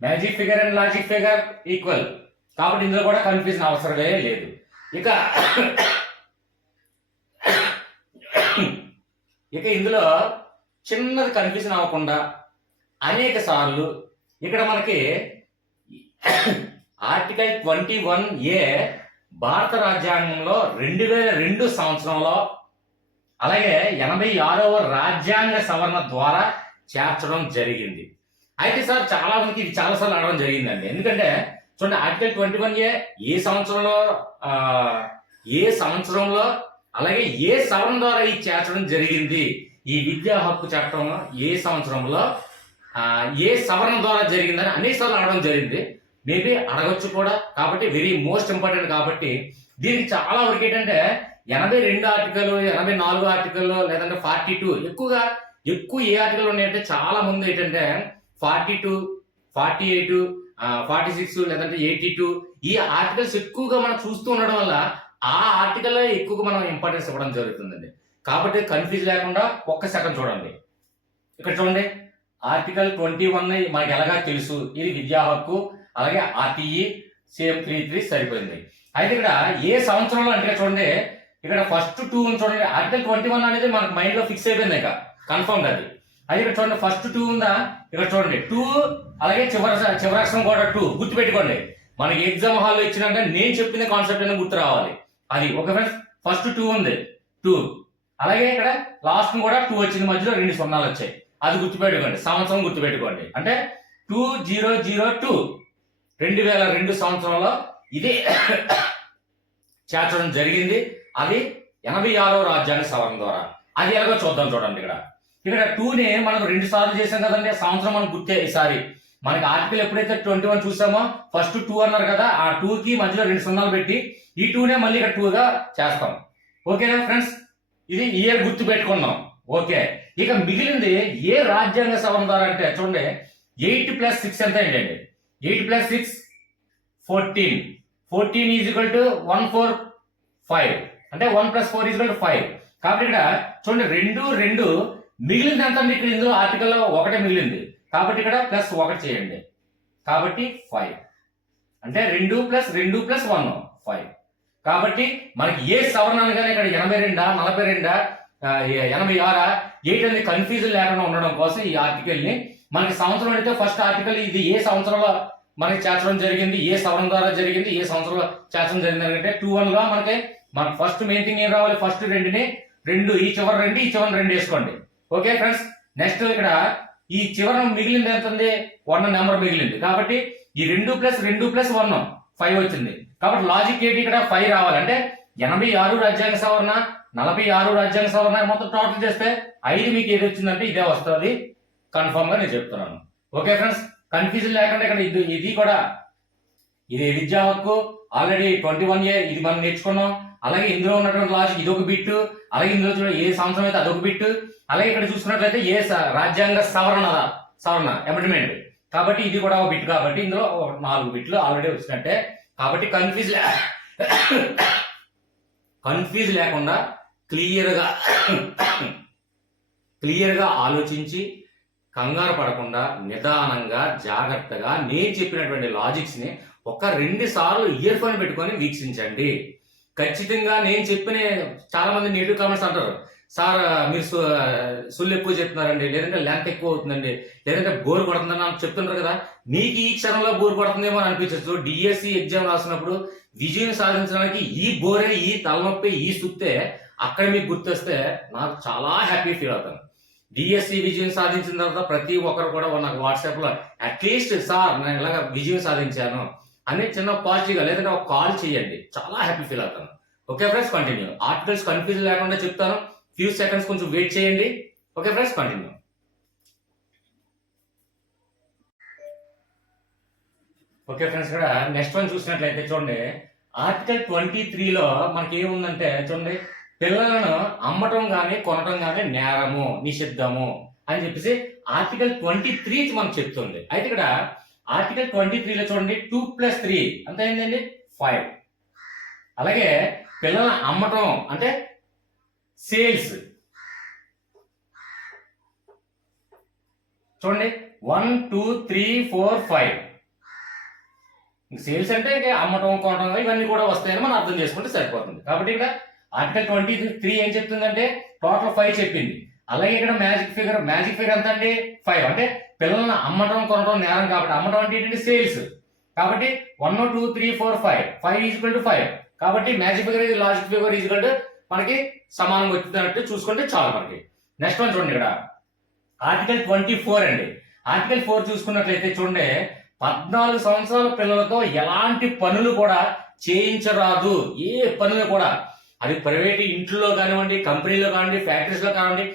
magic figure and logic figure equal. కాబట్టి ఇందులో కూడా కన్ఫ్యూజన్ అవసరమే లేదు. ఇక ఇందులో చిన్నది కన్ఫ్యూజన్ అవ్వకుండా అనేక సార్లు ఇక్కడ మనకి ఆర్టికల్ 21A భారత రాజ్యాంగంలో 2002 సంవత్సరంలో అలాగే 86వ రాజ్యాంగ సవరణ ద్వారా చేర్చడం జరిగింది. అయితే సార్ చాలా మందికి ఇది చాలాసార్లు అడగడం జరిగిందండి. ఎందుకంటే చూడండి, ఆర్టికల్ 21A ఏ సంవత్సరంలో అలాగే ఏ సవరణ ద్వారా ఇది చేర్చడం జరిగింది, ఈ విద్యా హక్కు చట్టం ఏ సంవత్సరంలో ఏ సవరణ ద్వారా జరిగిందని అనేకసార్లు అడగడం జరిగింది. మేబీ అడగచ్చు కూడా. కాబట్టి వెరీ మోస్ట్ ఇంపార్టెంట్. కాబట్టి దీనికి చాలా వరకు ఏంటంటే 82 ఆర్టికల్, 84 ఆర్టికల్, లేదంటే 42 ఎక్కువ ఏ ఆర్టికల్ ఉన్నాయంటే చాలా మంది ఏంటంటే 42, 48, 46 లేదంటే 82 ఈ ఆర్టికల్స్ ఎక్కువగా మనం చూస్తూ ఉండడం వల్ల ఆ ఆర్టికల్ ఎక్కువగా మనం ఇంపార్టెన్స్ ఇవ్వడం జరుగుతుందండి. కాబట్టి కన్ఫ్యూజ్ లేకుండా ఒక్క సెకండ్ చూడండి. ఇక్కడ చూడండి, ఆర్టికల్ 21 మనకి ఎలాగా తెలుసు, ఇది విద్యా హక్కు, అలాగే ఆర్టీఈ సేమ్ 3 సరిపోయింది. అయితే ఇక్కడ ఏ సంవత్సరంలో అంటే చూడండి, ఇక్కడ ఫస్ట్ 2 చూడండి. ఆర్టికల్ 21 అనేది మనకు మైండ్ లో ఫిక్స్ అయిపోయింది, ఇక కన్ఫర్మ్ అది. అది ఇక్కడ చూడండి, ఫస్ట్ 2 ఉందా, ఇక్కడ చూడండి 2, అలాగే చివరి అక్షరం కూడా 2 గుర్తుపెట్టుకోండి. మనకి ఎగ్జామ్ హాల్లో ఇచ్చినట్టే నేను చెప్పిన కాన్సెప్ట్ అనేది గుర్తు రావాలి. అది ఓకే ఫ్రెండ్స్. ఫస్ట్ 2 ఉంది, 2, అలాగే ఇక్కడ లాస్ట్ కూడా 2 వచ్చింది, మధ్యలో 2 సున్నాలు వచ్చాయి. అది గుర్తుపెట్టుకోండి, సంవత్సరం గుర్తుపెట్టుకోండి. అంటే 2002 2002 సంవత్సరంలో ఇది చేర్చడం జరిగింది. అది 86వ రాజ్యాంగ సవరణ ద్వారా. అది ఎలాగో చూద్దాం. చూడండి, ఇక్కడ 2ని మనం 2 సార్లు చేసాం కదండి. సంవత్సరం మనకు గుర్తే. ఈసారి మనకి ఆర్టికల్ ఎప్పుడైతే 21 చూసామో ఫస్ట్ 2 అన్నారు కదా, ఆ 2కి మధ్యలో 2 సున్నాలు పెట్టి ఈ 2నే మళ్ళీ ఇక్కడ 2గా చేస్తాం. ఓకేనా ఫ్రెండ్స్, ఇది ఇయర్ గుర్తు పెట్టుకున్నాం. ఓకే, ఇక మిగిలింది ఏ రాజ్యాంగ సవరణ ద్వారా అంటే చూడండి, 8+6 ఎంత ఏంటండి? 8+6 14. 14 ఈజ్ ఈక్వల్ టు 145. అంటే 1+4 = 5. కాబట్టి ఇక్కడ చూడండి, 2 మిగిలింది ఎంత అండి? ఇక్కడ ఇందులో ఆర్టికల్లో 1 మిగిలింది, కాబట్టి ఇక్కడ +1 చేయండి. కాబట్టి 5. అంటే 2 + 2 + 1 5. కాబట్టి మనకి ఏ సవరణ అనగానే ఇక్కడ 82, 42, 86, 8 అనేది కన్ఫ్యూజన్ లేకుండా ఉండడం కోసం ఈ ఆర్టికల్ ని మనకి సంవత్సరం అయితే ఫస్ట్ ఆర్టికల్ ఇది ఏ సంవత్సరంలో మనకి చేర్చడం జరిగింది, ఏ సవరణ ద్వారా జరిగింది, ఏ సంవత్సరంలో చేర్చడం జరిగింది అంటే 21 గా మనకి ఫస్ట్ మెయిన్ థింగ్ ఏం రావాలి? ఫస్ట్ 2ని 2, ఈ చివరి 2, ఈ చివరి 2 వేసుకోండి. Okay friends. నెక్స్ట్ ఇక్కడ ఈ చివరి మిగిలింది ఎంత ఉంది? 1 నెంబర్ మిగిలింది. కాబట్టి ఈ 2 + 2 + 1 5 వచ్చింది. కాబట్టి లాజిక్ ఏంటి? ఇక్కడ 5 రావాలి. అంటే 86 రాజ్యాంగ సవరణ, 46 రాజ్యాంగ సవరణ మొత్తం టోటల్ చేస్తే 5 మీకు ఏది వచ్చిందంటే ఇదే వస్తుంది. కన్ఫర్మ్ గా నేను చెప్తున్నాను. ఓకే ఫ్రెండ్స్, కన్ఫ్యూజన్ లేకుండా ఇక్కడ ఇది కూడా ఇది విద్యా హక్కు ఆల్రెడీ 21A ఇది మనం నేర్చుకున్నాం. అలాగే ఇందులో ఉన్నటువంటి లాజిక్ ఇదొక బిట్, అలాగే ఇందులో ఏ సంవత్సరం అయితే అదొక బిట్, అలాగే ఇక్కడ చూసుకున్నట్లయితే ఏ రాజ్యాంగ సవరణ అమెండ్మెంట్, కాబట్టి ఇది కూడా ఒక బిట్. కాబట్టి ఇందులో 4 బిట్లు ఆల్రెడీ వచ్చినట్టే. కాబట్టి కన్ఫ్యూజ్ లేకుండా క్లియర్గా ఆలోచించి కంగారు పడకుండా నిదానంగా జాగ్రత్తగా నేను చెప్పినటువంటి లాజిక్స్ ని 1-2 సార్లు ఇయర్ ఫోన్ పెట్టుకొని వీక్షించండి. ఖచ్చితంగా నేను చెప్పిన చాలా మంది నెగిటివ్ కామెంట్స్ అంటారు, సార్ మీరు సుళ్ళు ఎక్కువ చెప్తున్నారండి, లేదంటే లెంత్ ఎక్కువ అవుతుందండి, లేదంటే బోర్ కొడుతుందని నాకు చెప్తున్నారు కదా. మీకు ఈ క్షణంలో బోర్ కొడుతుందేమో అని అనిపించచ్చు. డిఎస్సి ఎగ్జామ్ రాసినప్పుడు విజయం సాధించడానికి ఈ బోరే, ఈ తలనొప్పి, ఈ సుత్తే అక్కడ మీకు గుర్తొస్తే నాకు చాలా హ్యాపీ ఫీల్ అవుతాను. డిఎస్సి విజయం సాధించిన తర్వాత ప్రతి ఒక్కరు కూడా నాకు వాట్సాప్ లో అట్లీస్ట్ సార్ నేను ఇలాగ విజయం సాధించాను అని చిన్న పాజిటివ్గా లేదంటే ఒక కాల్ చేయండి, చాలా హ్యాపీ ఫీల్ అవుతాను. Okay friends, continue. Articles confuse లేకుండా చెప్తాను, ఫ్యూ సెకండ్స్ కొంచెం వెయిట్ చేయండి. Okay friends, continue. Okay friends, ఇక్కడ నెక్స్ట్ వన్ చూసినట్లయితే చూడండి, ఆర్టికల్ 23లో మనకి ఏముందంటే చూడండి, పిల్లలను అమ్మటం కానీ కొనటం కానీ నేరము, నిషిద్ధము అని చెప్పేసి ఆర్టికల్ 23 మనకు చెప్తుంది. అయితే ఇక్కడ ఆర్టికల్ 23లో చూడండి 2 + 3 అంత ఏంటండి 5. అలాగే పిల్లలను అమ్మటం అంటే సేల్స్ చూడండి 1 2 3 4 5. సేల్స్ అంటే అమ్మటం కొనటం ఇవన్నీ కూడా వస్తాయని మనం అర్థం చేసుకుంటే సరిపోతుంది. కాబట్టి ఇక్కడ ఆర్టికల్ 23 ఏం చెప్తుందంటే టోటల్ 5 చెప్పింది. అలాగే ఇక్కడ మ్యాజిక్ ఫిగర్ ఎంత అండి 5. అంటే పిల్లలను అమ్మటం కొనటం నేరం, కాబట్టి అమ్మటం అంటే ఏంటంటే సేల్స్. కాబట్టి 1 2 3 4 5 ఈజ్ 5. కాబట్టి magic figure logic figure is మనకి సమానంగా వచ్చినట్టు చూసుకుంటే చాలు మనకి. నెక్స్ట్ వన్ చూడండి, ఇక్కడ ఆర్టికల్ 24 అండి. ఆర్టికల్ 4 చూసుకున్నట్లయితే చూడండి, 14 సంవత్సరాల పిల్లలతో ఎలాంటి పనులు కూడా చేయించరాదు. ఏ పనులు కూడా, అది ప్రైవేట్ ఇంట్లో కానివ్వండి, కంపెనీలో కానివ్వండి, ఫ్యాక్టరీస్ లో కానివ్వండి,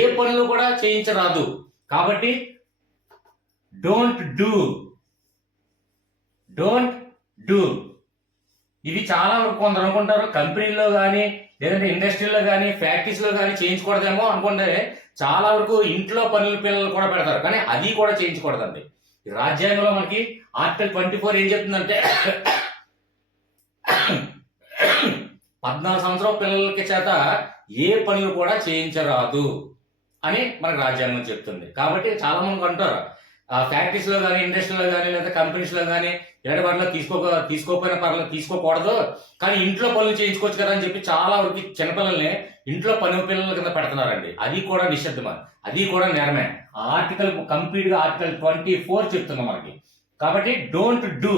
ఏ పనులు కూడా చేయించరాదు. కాబట్టి డోంట్ డూ ఇవి చాలా వరకు కొందరు అనుకుంటారు కంపెనీల్లో కానీ లేదంటే ఇండస్ట్రీలో కానీ ఫ్యాక్టరీస్ లో కానీ చేయించకూడదేమో అనుకుంటే, చాలా వరకు ఇంట్లో పనులు పిల్లలు కూడా పెడతారు, కానీ అది కూడా చేయించకూడదండి. రాజ్యాంగంలో మనకి ఆర్టికల్ 24 ఏం చెప్తుందంటే 14 సంవత్సరాల పిల్లలకి చేత ఏ పనులు కూడా చేయించరాదు అని మనకు రాజ్యాంగం చెప్తుంది. కాబట్టి చాలా మంది అంటారు ఫ్యాక్టరీస్ లో కానీ, ఇండస్ట్రీలో కానీ, లేదా కంపెనీస్ లో కానీ ఇలాంటి వాటిలో తీసుకోకపోయినా పర్లేదు, తీసుకోకూడదు, కానీ ఇంట్లో పనులు చేయించుకోవచ్చు కదా అని చెప్పి చాలా వరకు చిన్నపిల్లల్ని ఇంట్లో పని పిల్లల కింద పెడుతున్నారండి. అది కూడా నిషిద్ధమా, అది కూడా నేరమే. ఆర్టికల్ కంప్లీట్ గా ఆర్టికల్ 24 చెప్తుంది మనకి. కాబట్టి డోంట్ డూ,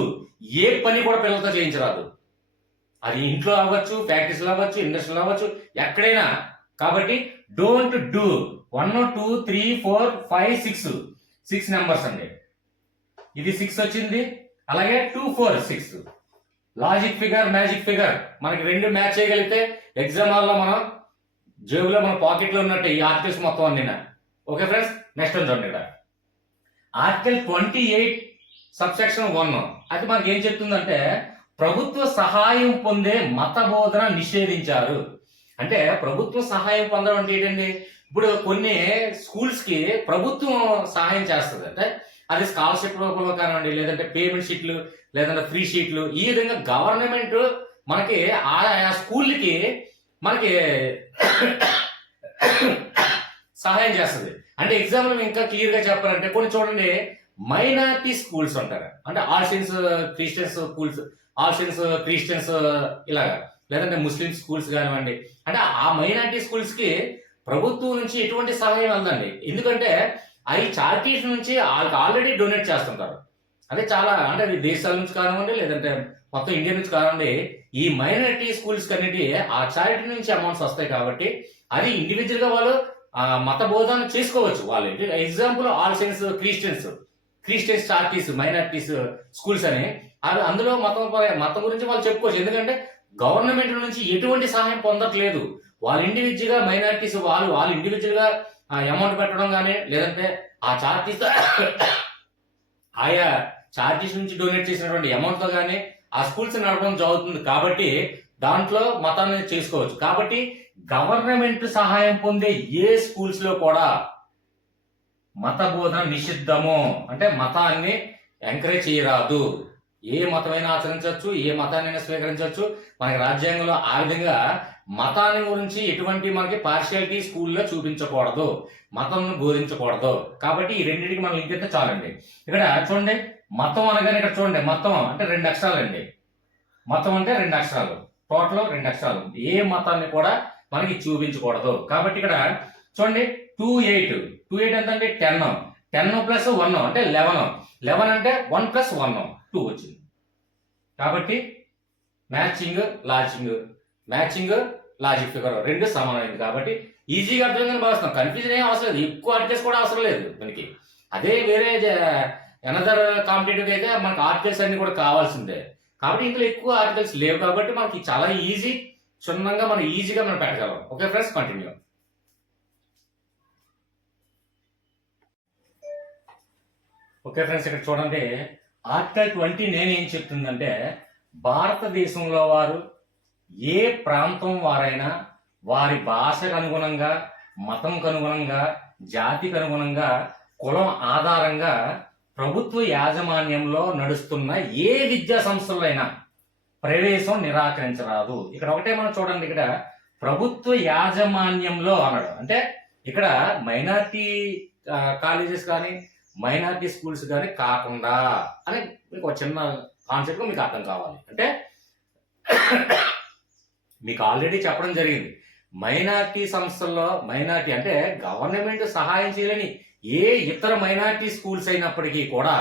ఏ పని కూడా పిల్లలతో చేయించరాదు. అది ఇంట్లో అవ్వచ్చు, ఫ్యాక్టరీస్ లో అవ్వచ్చు, ఇండస్ట్రీలో అవ్వచ్చు, ఎక్కడైనా. కాబట్టి డోంట్ డూ 1 2 3 4 5 6 నెంబర్స్ అండి. ఇది 6 వచ్చింది. అలాగే 2 4 6 లాజిక్ ఫిగర్, మ్యాజిక్ ఫిగర్ మనకి రెండు మ్యాచ్ చేయగలిగితే ఎగ్జామ్ హాల్లో మనం జేబులో మన పాకెట్లో ఉన్నట్టు ఈ ఆర్టికల్స్ మొత్తం అన్ని. ఓకే ఫ్రెండ్స్, నెక్స్ట్ చూడండి. ఇక్కడ ఆర్టికల్ 28 సబ్సెక్షన్ 1 అది మనకి ఏం చెప్తుందంటే ప్రభుత్వ సహాయం పొందే మత బోధన నిషేధించారు. అంటే ప్రభుత్వ సహాయం పొందడం అంటే ఏంటండి, ఇప్పుడు కొన్ని స్కూల్స్ కి ప్రభుత్వం సహాయం చేస్తుంది. అంటే అది స్కాలర్షిప్ రూపంలో కానివ్వండి, లేదంటే పేమెంట్ షీట్లు, లేదంటే ఫ్రీ షీట్లు, ఈ విధంగా గవర్నమెంట్ మనకి ఆ స్కూల్కి మనకి సహాయం చేస్తుంది. అంటే ఎగ్జాంపుల్ ఇంకా క్లియర్ గా చెప్పాలంటే కొన్ని చూడండి, మైనారిటీ స్కూల్స్ ఉంటారు. అంటే all sense Christians schools, all sense Christians ఇలాగా, లేదంటే ముస్లిం స్కూల్స్ కానివ్వండి. అంటే ఆ మైనారిటీ స్కూల్స్ కి ప్రభుత్వం నుంచి ఎటువంటి సహాయం వెళ్దండి. ఎందుకంటే అవి చారిటీస్ నుంచి వాళ్ళకి ఆల్రెడీ డొనేట్ చేస్తుంటారు. అదే చాలా అంటే అది దేశాల నుంచి కానివ్వండి, లేదంటే మొత్తం ఇండియా నుంచి కానివ్వండి, ఈ మైనారిటీ స్కూల్స్ కనేది ఆ చారిటీ నుంచి అమౌంట్స్ వస్తాయి. కాబట్టి అది ఇండివిజువల్ గా వాళ్ళు మత బోధన చేసుకోవచ్చు. వాళ్ళు example all sense Christians charities, minorities schools అని అవి అందులో మతం గురించి వాళ్ళు చెప్పుకోవచ్చు. ఎందుకంటే గవర్నమెంట్ నుంచి ఎటువంటి సహాయం పొందట్లేదు. వాళ్ళు ఇండివిజువల్ గా మైనారిటీస్ వాళ్ళు ఇండివిజువల్ గా అమౌంట్ పెట్టడం కానీ, లేదంటే ఆ చారిటీస్ ఆయా చారిటీస్ నుంచి డొనేట్ చేసినటువంటి అమౌంట్ తో కానీ ఆ స్కూల్స్ నడపడం జరుగుతుంది. కాబట్టి దాంట్లో మతాన్ని చేసుకోవచ్చు. కాబట్టి గవర్నమెంట్ సహాయం పొందే ఏ స్కూల్స్ లో కూడా మత బోధన నిషిద్ధము. అంటే మతాన్ని ఎంకరేజ్ చేయరాదు. ఏ మతమైనా ఆచరించవచ్చు, ఏ మతాన్నైనా స్వీకరించవచ్చు. మనకి రాజ్యాంగంలో ఆ విధంగా మతాన్ని గురించి ఎటువంటి మనకి పార్షియాలిటీ స్కూల్లో చూపించకూడదు, మతం బోధించకూడదు. కాబట్టి ఈ రెండింటికి మనం లింక్ అయితే చాలండి. ఇక్కడ చూడండి, మతం అనగానే ఇక్కడ చూడండి, మతం అంటే 2 అక్షరాలు అండి. మతం అంటే 2 అక్షరాలు, టోటల్ 2 అక్షరాలు. ఏ మతాన్ని కూడా మనకి చూపించకూడదు. కాబట్టి ఇక్కడ చూడండి 28 ఎంత అంటే 10 ప్లస్ 1 అంటే 11 అంటే 1 ప్లస్ 1 2 వచ్చింది. కాబట్టి మ్యాచింగ్ లాజిక్ ఫిగర్ రెండు సమానమైంది. కాబట్టి ఈజీగా అర్థంగా భావిస్తాం. కన్ఫ్యూజన్ ఏం అవసరం లేదు, ఎక్కువ ఆర్టికల్స్ కూడా అవసరం లేదు మనకి. అదే వేరే అనదర్ కాంపిటేటివ్ అయితే మనకి ఆర్టికల్స్ అన్ని కూడా కావాల్సిందే. కాబట్టి ఇందులో ఎక్కువ ఆర్టికల్స్ లేవు కాబట్టి మనకి చాలా ఈజీ, క్షుణ్ణంగా మనం ఈజీగా మనం పెట్టగలం. Okay friends, continue. Okay friends, ఇక్కడ చూడండి ఆర్టికల్ 20 నేనేం చెప్తుందంటే భారతదేశంలో వారు ఏ ప్రాంతం వారైనా వారి భాషకు అనుగుణంగా, మతంకు అనుగుణంగా, జాతికి అనుగుణంగా, కులం ఆధారంగా ప్రభుత్వ యాజమాన్యంలో నడుస్తున్న ఏ విద్యా సంస్థలైనా ప్రవేశం నిరాకరించరాదు. ఇక్కడ ఒకటే మనం చూడండి, ఇక్కడ ప్రభుత్వ యాజమాన్యంలో అన్నాడు. అంటే ఇక్కడ మైనారిటీ కాలేజెస్ కానీ, మైనారిటీ స్కూల్స్ కానీ కాకుండా అని మీకు ఒక చిన్న కాన్సెప్ట్ మీకు అర్థం కావాలి. అంటే మీకు ఆల్రెడీ చెప్పడం జరిగింది, మైనారిటీ సంస్థల్లో మైనారిటీ అంటే గవర్నమెంట్ సహాయం చేయలేని ఏ ఇతర మైనారిటీ స్కూల్స్ అయినప్పటికీ కూడా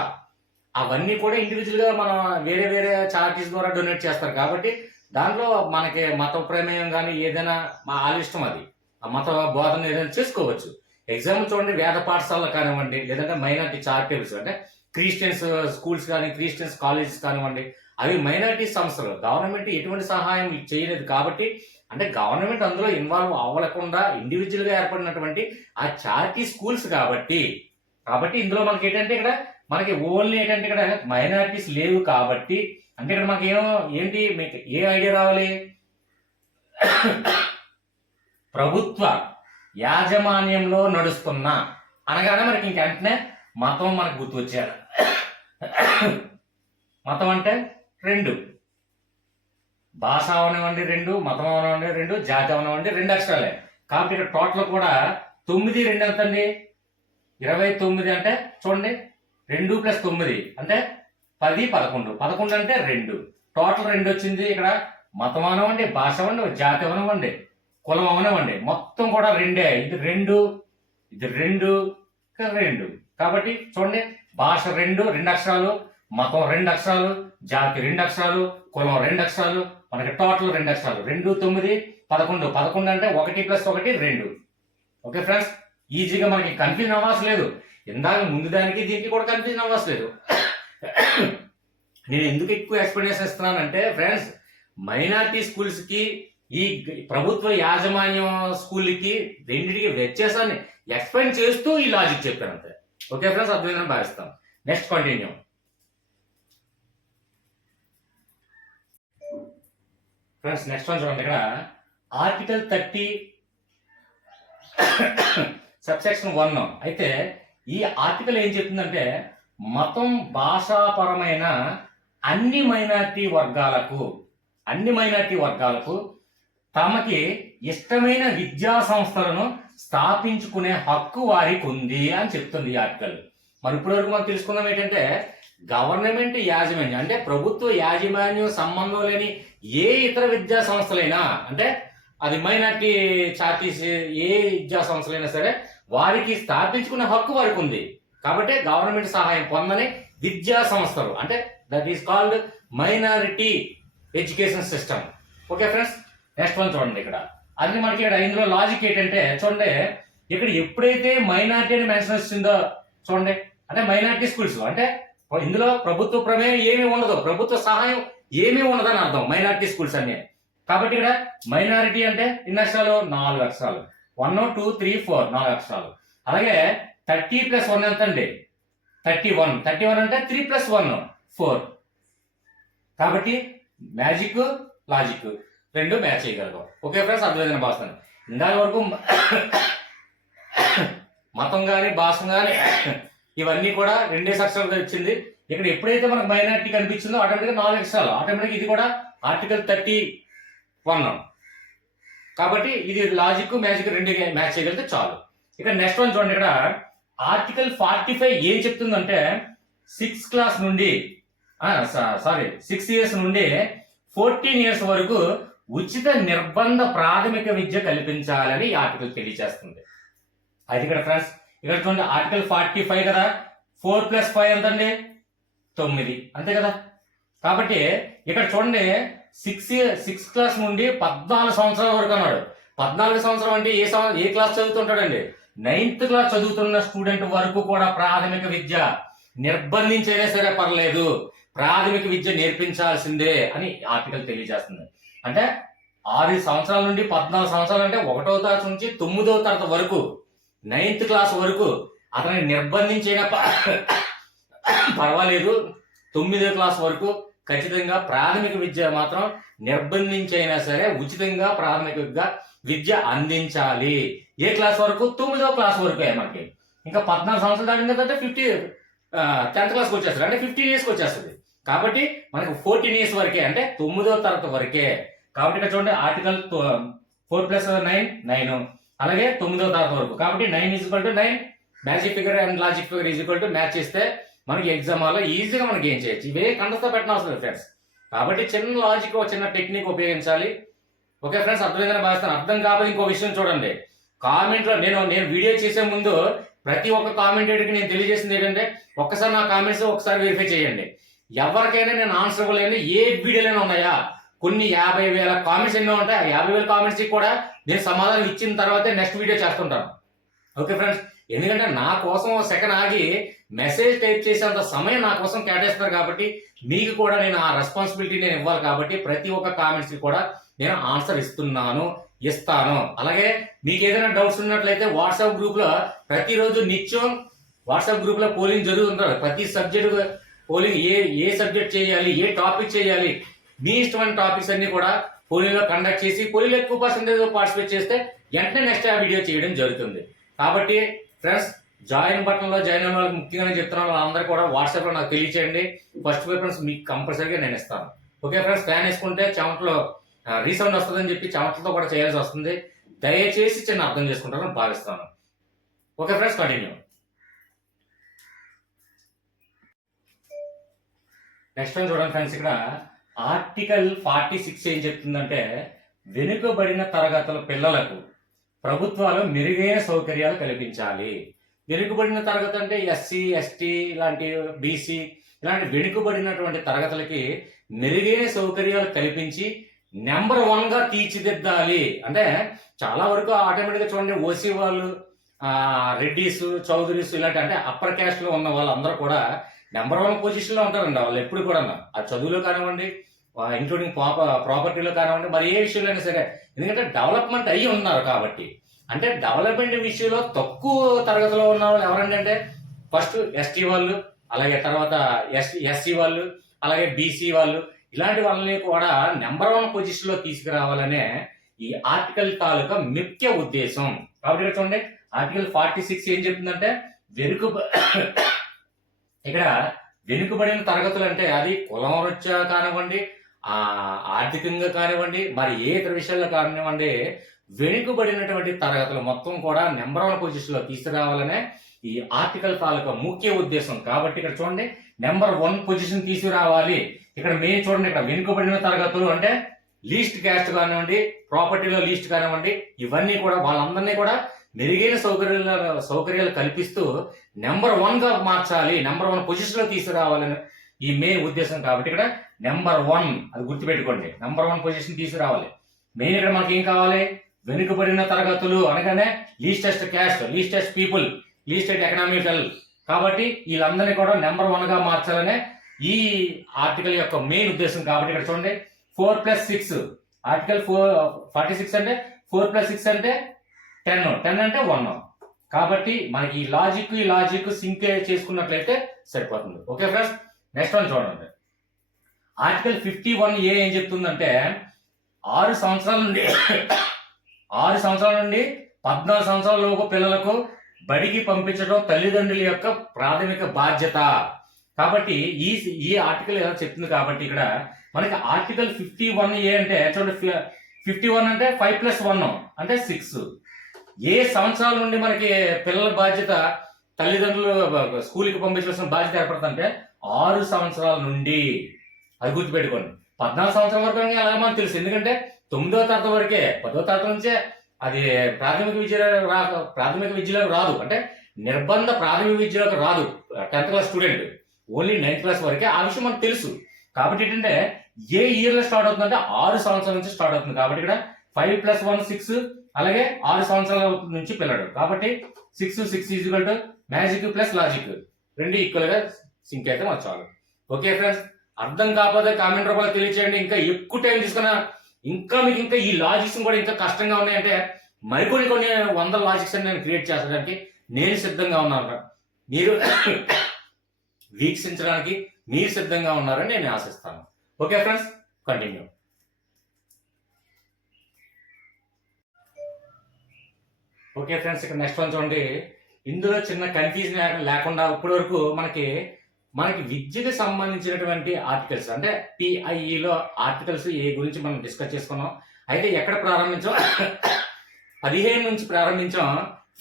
అవన్నీ కూడా ఇండివిజువల్ గా మనం వేరే వేరే చారిటీస్ ద్వారా డొనేట్ చేస్తారు. కాబట్టి దాంట్లో మనకి మత ప్రమేయం కానీ ఏదైనా మా ఇష్టం, అది ఆ మత బోధన ఏదైనా చేసుకోవచ్చు. ఎగ్జాంపుల్ చూడండి, వేద పాఠశాలలు కానివ్వండి, లేదంటే మైనారిటీ చారిటబుల్స్ అంటే క్రిస్టియన్స్ స్కూల్స్ కానీ, క్రిస్టియన్స్ కాలేజెస్ కానివ్వండి, అవి మైనారిటీ సంస్థలు. గవర్నమెంట్ ఎటువంటి సహాయం చేయలేదు. కాబట్టి అంటే గవర్నమెంట్ అందులో ఇన్వాల్వ్ అవ్వకుండా ఇండివిజువల్ గా ఏర్పడినటువంటి ఆ చారిటీ స్కూల్స్. కాబట్టి ఇందులో మనకి ఏంటంటే ఇక్కడ మనకి ఓన్లీ ఏంటంటే ఇక్కడ మైనారిటీస్ లేవు. కాబట్టి అంటే ఇక్కడ మనకి ఏంటి మీకు ఏ ఐడియా రావాలి, ప్రభుత్వ యాజమాన్యంలో నడుస్తున్న అనగానే మనకి ఇంక వెంటనే మతం మనకు గుర్తు వచ్చేయాలి. మతం అంటే 2 భాష అవనివ్వండి 2, మతం అవనివ్వండి 2, జాతి అవనివ్వండి 2 అక్షరాలే. కాబట్టి ఇక్కడ టోటల్ కూడా 9, 2 ఎంత అండి? 29 అంటే చూడండి 2 + 9 అంటే 10, 11. 11 అంటే 2. టోటల్ 2 వచ్చింది. ఇక్కడ మతం అవనివ్వండి, భాష అవనివ్వండి, జాతి అవనివ్వండి, కులం అవనివ్వండి, మొత్తం కూడా 2. ఇది 2, ఇది 2, 2. కాబట్టి చూడండి భాష 2 అక్షరాలు, మతం 2 అక్షరాలు, జాతి 2 అక్షరాలు, కులం 2 అక్షరాలు, మనకి టోటల్ 2 అక్షరాలు. 2, 9, 11. 11 అంటే 1 + 1 2. ఓకే ఫ్రెండ్స్, ఈజీగా మనకి కన్ఫ్యూజన్ అవ్వట్లేదు. ఇందాక ముందు దానికి దీనికి కూడా కన్ఫ్యూజన్ అవ్వట్లేదు. నేను ఎందుకు ఎక్కువ ఎక్స్ప్లెనేషన్ ఇస్తున్నానంటే ఫ్రెండ్స్, మైనారిటీ స్కూల్స్ కి ఈ ప్రభుత్వ యాజమాన్యం స్కూల్కి రెండింటికి వ్యత్యాసాన్ని ఎక్స్ప్లెయిన్ చేస్తూ ఈ లాజిక్ చెప్పాను అంతే. ఓకే ఫ్రెండ్స్, అర్థమైందని భావిస్తాం. Next continue. Friends next one చూడండి. ఇక్కడ ఆర్టికల్ 30 సబ్సెక్షన్ 1 అయితే ఈ ఆర్టికల్ ఏం చెప్తుందంటే మతం భాషాపరమైన అన్ని మైనారిటీ వర్గాలకు తమకి ఇష్టమైన విద్యా సంస్థలను స్థాపించుకునే హక్కు వారికి ఉంది అని చెప్తుంది ఈ ఆర్టికల్. మరి ఇప్పటి వరకు మనం తెలుసుకుందాం ఏంటంటే గవర్నమెంట్ యాజమాన్యం అంటే ప్రభుత్వ యాజమాన్యం సంబంధం లేని ఏ ఇతర విద్యా సంస్థలైనా, అంటే అది మైనార్టీ చార్టీస్ ఏ విద్యా సంస్థలైనా సరే వారికి స్థాపించుకునే హక్కు వారికి ఉంది. కాబట్టి గవర్నమెంట్ సహాయం పొందని విద్యా సంస్థలు అంటే that is called minority education system. Okay friends, next one చూడండి. ఇక్కడ అది మనకి ఇక్కడ ఇందులో లాజిక్ ఏంటంటే చూడండి, ఇక్కడ ఎప్పుడైతే మైనారిటీ అని మెన్షన్ వచ్చిందో చూడండి, అంటే మైనారిటీ స్కూల్స్ అంటే ఇందులో ప్రభుత్వ ప్రమేయం ఏమీ ఉండదు, ప్రభుత్వ సహాయం ఏమీ ఉండదని అర్థం మైనారిటీ స్కూల్స్ అన్ని. కాబట్టి ఇక్కడ మైనారిటీ అంటే ఎన్ని అక్షరాలు? 4 అక్షరాలు. 1, 2, 3, 4 4 అక్షరాలు. అలాగే 30 + 1 ఎంత అండి? 31. 31 అంటే 3 + 1 4. కాబట్టి మ్యాజిక్ లాజిక్ 2 మ్యాచ్ చేయగలగం. ఓకే ఫ్రెండ్స్, అర్థమైందని భావిస్తాను. ఇందాక వరకు మతం కానీ భాష కానీ ఇవన్నీ కూడా 2 అక్షరాలు వచ్చింది. ఇక్కడ ఎప్పుడైతే మనకు మైనారిటీ కనిపించిందో ఆటోమేటిక్గా 4 అక్షరాలు, ఆటోమేటిక్ ఇది కూడా ఆర్టికల్ 31. కాబట్టి ఇది లాజిక్ మ్యాజిక్ 2 మ్యాచ్ చేయగలిగితే చాలు. ఇక నెక్స్ట్ వన్ చూడండి. ఇక్కడ ఆర్టికల్ 45 ఏం చెప్తుందంటే 6 క్లాస్ నుండి 6 ఇయర్స్ నుండి 14 ఇయర్స్ వరకు ఉచిత నిర్బంధ ప్రాథమిక విద్య కల్పించాలని ఈ ఆర్టికల్ తెలియజేస్తుంది. అది ఇక్కడ ఫ్రెండ్స్ ఇక్కడ చూడండి ఆర్టికల్ 45 కదా, 4 + 5 ఎంతండి? 9 అంతే కదా. కాబట్టి ఇక్కడ చూడండి 6 క్లాస్ నుండి 14 సంవత్సరాల వరకు అన్నాడు. 14 సంవత్సరం అంటే ఏ క్లాస్ చదువుతుంటాడండి? 9th క్లాస్ చదువుతున్న స్టూడెంట్ వరకు కూడా ప్రాథమిక విద్య నిర్బంధించైనా సరే పర్లేదు, ప్రాథమిక విద్య నేర్పించాల్సిందే అని ఆర్టికల్ తెలియజేస్తుంది. అంటే 6 సంవత్సరాల నుండి 14 సంవత్సరాలు అంటే 1వ తరగతి నుంచి 9వ తరగతి వరకు 9th క్లాస్ వరకు అతన్ని నిర్బంధించైనా పర్వాలేదు, 9వ క్లాస్ వరకు ఖచ్చితంగా ప్రాథమిక విద్య మాత్రం నిర్బంధించైనా సరే ఉచితంగా ప్రాథమిక విద్య అందించాలి. ఏ క్లాస్ వరకు? 9వ క్లాస్ వరకు. మనకి ఇంకా 14 సంవత్సరాలు దాటిన తర్వాత 10th క్లాస్కి వచ్చేస్తుంది, అంటే 15 ఇయర్స్కి వచ్చేస్తుంది. కాబట్టి మనకు 14 ఇయర్స్ వరకే, అంటే 9వ తరగతి వరకే. కాబట్టి ఇక్కడ చూడండి ఆర్టికల్ 4 + 9 9, అలాగే 9వ తరగతి వరకు. కాబట్టి 9 = 9, magic figure and logic figure = match చేస్తే మనకి ఎగ్జామ్ హాల్లో ఈజీగా మనకి ఏం చేయొచ్చు. ఇవే కండస్తో పెట్టిన అవసరం ఫ్రెండ్స్. కాబట్టి చిన్న లాజిక్, చిన్న టెక్నిక్ ఉపయోగించాలి. ఓకే ఫ్రెండ్స్, అర్థమైందని భావిస్తాను. అర్థం కాకపోతే ఇంకో విషయం చూడండి, కామెంట్లో నేను వీడియో చేసే ముందు ప్రతి ఒక్క కామెంటేటర్కి నేను తెలియజేసింది ఏంటంటే ఒక్కసారి నా కామెంట్స్ ఒకసారి వెరిఫై చేయండి. ఎవరికైనా నేను ఆన్సర్ ఇవ్వలేని ఏ వీడియోలైనా ఉన్నాయా? కొన్ని 50,000 కామెంట్స్ ఎన్నో ఉంటాయి. ఆ 50,000 కామెంట్స్కి కూడా నేను సమాధానం ఇచ్చిన తర్వాతే నెక్స్ట్ వీడియో చేస్తుంటాను. ఓకే ఫ్రెండ్స్, ఎందుకంటే నా కోసం సెకండ్ ఆగి మెసేజ్ టైప్ చేసేంత సమయం నా కోసం కేటాయిస్తారు. కాబట్టి మీకు కూడా నేను ఆ రెస్పాన్సిబిలిటీ నేను ఇవ్వాలి. కాబట్టి ప్రతి ఒక్క కామెంట్స్కి కూడా నేను ఆన్సర్ ఇస్తాను. అలాగే మీకు ఏదైనా డౌట్స్ ఉన్నట్లయితే వాట్సాప్ గ్రూప్లో ప్రతిరోజు నిత్యం వాట్సాప్ గ్రూప్లో పోలింగ్ జరుగుతుంటారు. ప్రతి సబ్జెక్ట్ పోలింగ్ ఏ సబ్జెక్ట్ చేయాలి, ఏ టాపిక్ చేయాలి, మీ ఇష్టమైన టాపిక్స్ అన్ని కూడా పోలింగ్లో కండక్ట్ చేసి పోలింగ్లో ఎక్కువ పర్సెంటేజ్ పార్టిసిపేట్ చేస్తే వెంటనే నెక్స్ట్ ఆ వీడియో చేయడం జరుగుతుంది. కాబట్టి ఫ్రెండ్స్, జాయిన్ బటన్లో జాయిన్ అయిన వాళ్ళకి ముఖ్యంగా నేను చెప్తున్నాను, వాళ్ళందరూ కూడా వాట్సాప్లో నాకు తెలియచేయండి. ఫస్ట్ ప్రిఫరెన్స్ మీకు కంపల్సరీగా నేను ఇస్తాను. ఓకే ఫ్రెండ్స్, ఫ్యాన్ వేసుకుంటే చెమటలో రీసౌండ్ వస్తుందని చెప్పి చెమటలతో కూడా చేయాల్సి వస్తుంది. దయచేసి చిన్న అర్థం చేసుకుంటారని భావిస్తాను. Okay friends, continue. Next one చూడండి ఫ్రెండ్స్, ఇక్కడ ఆర్టికల్ 46 ఏం చెప్తుందంటే, వెనుకబడిన తరగతుల పిల్లలకు ప్రభుత్వాలు మెరుగైన సౌకర్యాలు కల్పించాలి. వెనుకబడిన తరగతి అంటే ఎస్సీ, ఎస్టీ ఇలాంటి బీసీ ఇలాంటి వెనుకబడినటువంటి తరగతులకి మెరుగైన సౌకర్యాలు కల్పించి నెంబర్ 1 గా తీర్చిదిద్దాలి. అంటే చాలా వరకు ఆటోమేటిక్గా చూడండి, ఓసీ వాళ్ళు, రెడ్డిస్, చౌదరీస్ ఇలాంటి అంటే అప్పర్ క్యాస్ట్ లో ఉన్న వాళ్ళందరూ కూడా నెంబర్ 1 పొజిషన్ లో ఉంటారండి. వాళ్ళు ఎప్పుడు కూడా ఆ చదువులో కానివ్వండి, ఇంక్లూడింగ్ ప్రాపర్టీలో కానివ్వండి, మరి ఏ విషయంలో అయినా సరే, ఎందుకంటే డెవలప్మెంట్ అయ్యి ఉన్నారు కాబట్టి. అంటే డెవలప్మెంట్ విషయంలో తక్కువ తరగతిలో ఉన్న వాళ్ళు ఎవరంటే ఫస్ట్ ఎస్టీ వాళ్ళు, అలాగే తర్వాత ఎస్సీ వాళ్ళు, అలాగే బీసీ వాళ్ళు, ఇలాంటి వాళ్ళని కూడా నెంబర్ 1 పొజిషన్ లో తీసుకురావాలనే ఈ ఆర్టికల్ తాలూకా ముఖ్య ఉద్దేశం. కాబట్టి ఇక్కడ చూడండి, ఆర్టికల్ 46 ఏం చెప్తుందంటే, ఇక్కడ వెనుకబడిన తరగతులు అంటే అది కులం రీత్యా కానివ్వండి, ఆర్థికంగా కానివ్వండి, మరి ఏ ఇతర విషయాల్లో కానివ్వండి, వెనుకబడినటువంటి తరగతులు మొత్తం కూడా నెంబర్ 1 పొజిషన్ లో తీసుకురావాలనే ఈ ఆర్టికల్ తాలూకా ముఖ్య ఉద్దేశం. కాబట్టి ఇక్కడ చూడండి, నెంబర్ 1 పొజిషన్ తీసుకురావాలి. ఇక్కడ మెయిన్ చూడండి, ఇక్కడ వెనుకబడిన తరగతులు అంటే లీస్ట్ క్యాస్ట్ కానివ్వండి, ప్రాపర్టీలో లీస్ట్ కానివ్వండి, ఇవన్నీ కూడా వాళ్ళందరినీ కూడా మెరుగైన సౌకర్యాలు కల్పిస్తూ నెంబర్ 1 గా మార్చాలి, నెంబర్ 1 పొజిషన్ లో తీసుకురావాలని ఈ మెయిన్ ఉద్దేశం. కాబట్టి ఇక్కడ నెంబర్ 1 అది గుర్తుపెట్టుకోండి, నెంబర్ 1 పొజిషన్ తీసుకురావాలి. మెయిన్ ఇక్కడ మనకి ఏం కావాలి, వెనుకబడిన తరగతులు అనగానే లీస్టెస్ట్ క్యాస్ట్, లీస్టెస్ట్ పీపుల్, లీస్టెస్ట్ ఎకనామికల్. కాబట్టి వీళ్ళందరినీ కూడా నెంబర్ 1 గా మార్చాలనే ఈ ఆర్టికల్ యొక్క మెయిన్ ఉద్దేశం. కాబట్టి ఇక్కడ చూడండి, 4+6 ఆర్టికల్ 46 అంటే 4+6 అంటే 10 అంటే 1. కాబట్టి మనకి ఈ లాజిక్ సింక్ చేసుకున్నట్లయితే సరిపోతుంది. ఓకే ఫ్రెండ్స్, నెక్స్ట్ వన్ చూడండి, ఆర్టికల్ 51A ఏం చెప్తుందంటే, 6 సంవత్సరాల నుండి 14 సంవత్సరాల లోపు పిల్లలకు బడికి పంపించడం తల్లిదండ్రుల యొక్క ప్రాథమిక బాధ్యత. కాబట్టి ఈ ఆర్టికల్ ఎలా చెప్తుంది. కాబట్టి ఇక్కడ మనకి ఆర్టికల్ 51A అంటే చూడండి, 51 అంటే 5+1 అంటే 6. ఏ సంవత్సరాల నుండి మనకి పిల్లల బాధ్యత, తల్లిదండ్రులు స్కూల్కి పంపించాల్సిన బాధ్యత ఏర్పడుతుందంటే 6 సంవత్సరాల నుండి. అది గుర్తుపెట్టుకోండి. 14 సంవత్సరాల వరకు అలాగే మనకు తెలుసు, ఎందుకంటే 9వ తరగతి వరకే, 10వ తరగతి నుంచే అది ప్రాథమిక విద్యలోకి రాదు, అంటే నిర్బంధ ప్రాథమిక విద్యలోకి రాదు 10th class student, only 9th class వరకే. ఆ విషయం మనకు తెలుసు. కాబట్టి ఏంటంటే ఏ ఇయర్ లో స్టార్ట్ అవుతుందంటే 6 సంవత్సరాల నుంచి స్టార్ట్ అవుతుంది. కాబట్టి ఇక్కడ 5+1 6, అలాగే 6 సంవత్సరాల నుంచి పిల్లడు. కాబట్టి 6 equal to magic plus logic రెండు ఈక్వల్ గా సింక్ అయితే మాకు చాలు. ఓకే ఫ్రెండ్స్, అర్థం కాకపోతే కామెంట్ రూపంలో తెలియచేయండి. ఇంకా ఎక్కువ టైం తీసుకున్నా మీకు ఇంకా ఈ లాజిక్స్ కూడా ఇంకా కష్టంగా ఉన్నాయంటే కొన్ని 100 లాజిక్స్ నేను క్రియేట్ చేసడానికి నేను సిద్ధంగా ఉన్నాను. మీరు వీక్షించడానికి మీరు సిద్ధంగా ఉన్నారని నేను ఆశిస్తాను. Okay friends, continue. Okay friends, ఇక్కడ నెక్స్ట్ వన్ చూడండి, ఇందులో చిన్న కన్ఫ్యూజన్ లేకుండా ఇప్పటి వరకు మనకి విద్యకు సంబంధించినటువంటి ఆర్టికల్స్ అంటే PIE ఆర్టికల్స్ ఏ గురించి మనం డిస్కస్ చేసుకున్నాం. అయితే ఎక్కడ ప్రారంభించాం, 15 నుంచి ప్రారంభించాం,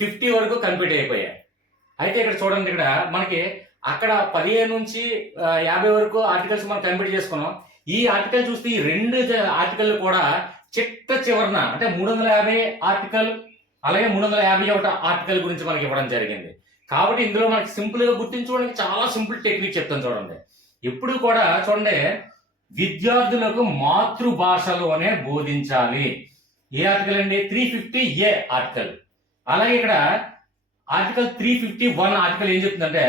50 వరకు కంప్లీట్ అయిపోయాయి. అయితే ఇక్కడ చూడండి, ఇక్కడ మనకి అక్కడ 15 నుంచి 50 వరకు ఆర్టికల్స్ మనం కంప్లీట్ చేసుకున్నాం. ఈ ఆర్టికల్ చూస్తే ఈ 2 ఆర్టికల్ కూడా చివరన అంటే 350 ఆర్టికల్, అలాగే 351 ఆర్టికల్ గురించి మనకి ఇవ్వడం జరిగింది. కాబట్టి ఇందులో మనకి సింపుల్ గా గుర్తించుకోవడానికి చాలా సింపుల్ టెక్నిక్ చెప్తాను చూడండి. ఎప్పుడు కూడా చూడండి, విద్యార్థులకు మాతృభాషలోనే బోధించాలి. ఏ ఆర్టికల్ అండి, 350A ఆర్టికల్. అలాగే ఇక్కడ ఆర్టికల్ 351 ఆర్టికల్ ఏం చెప్తుందంటే,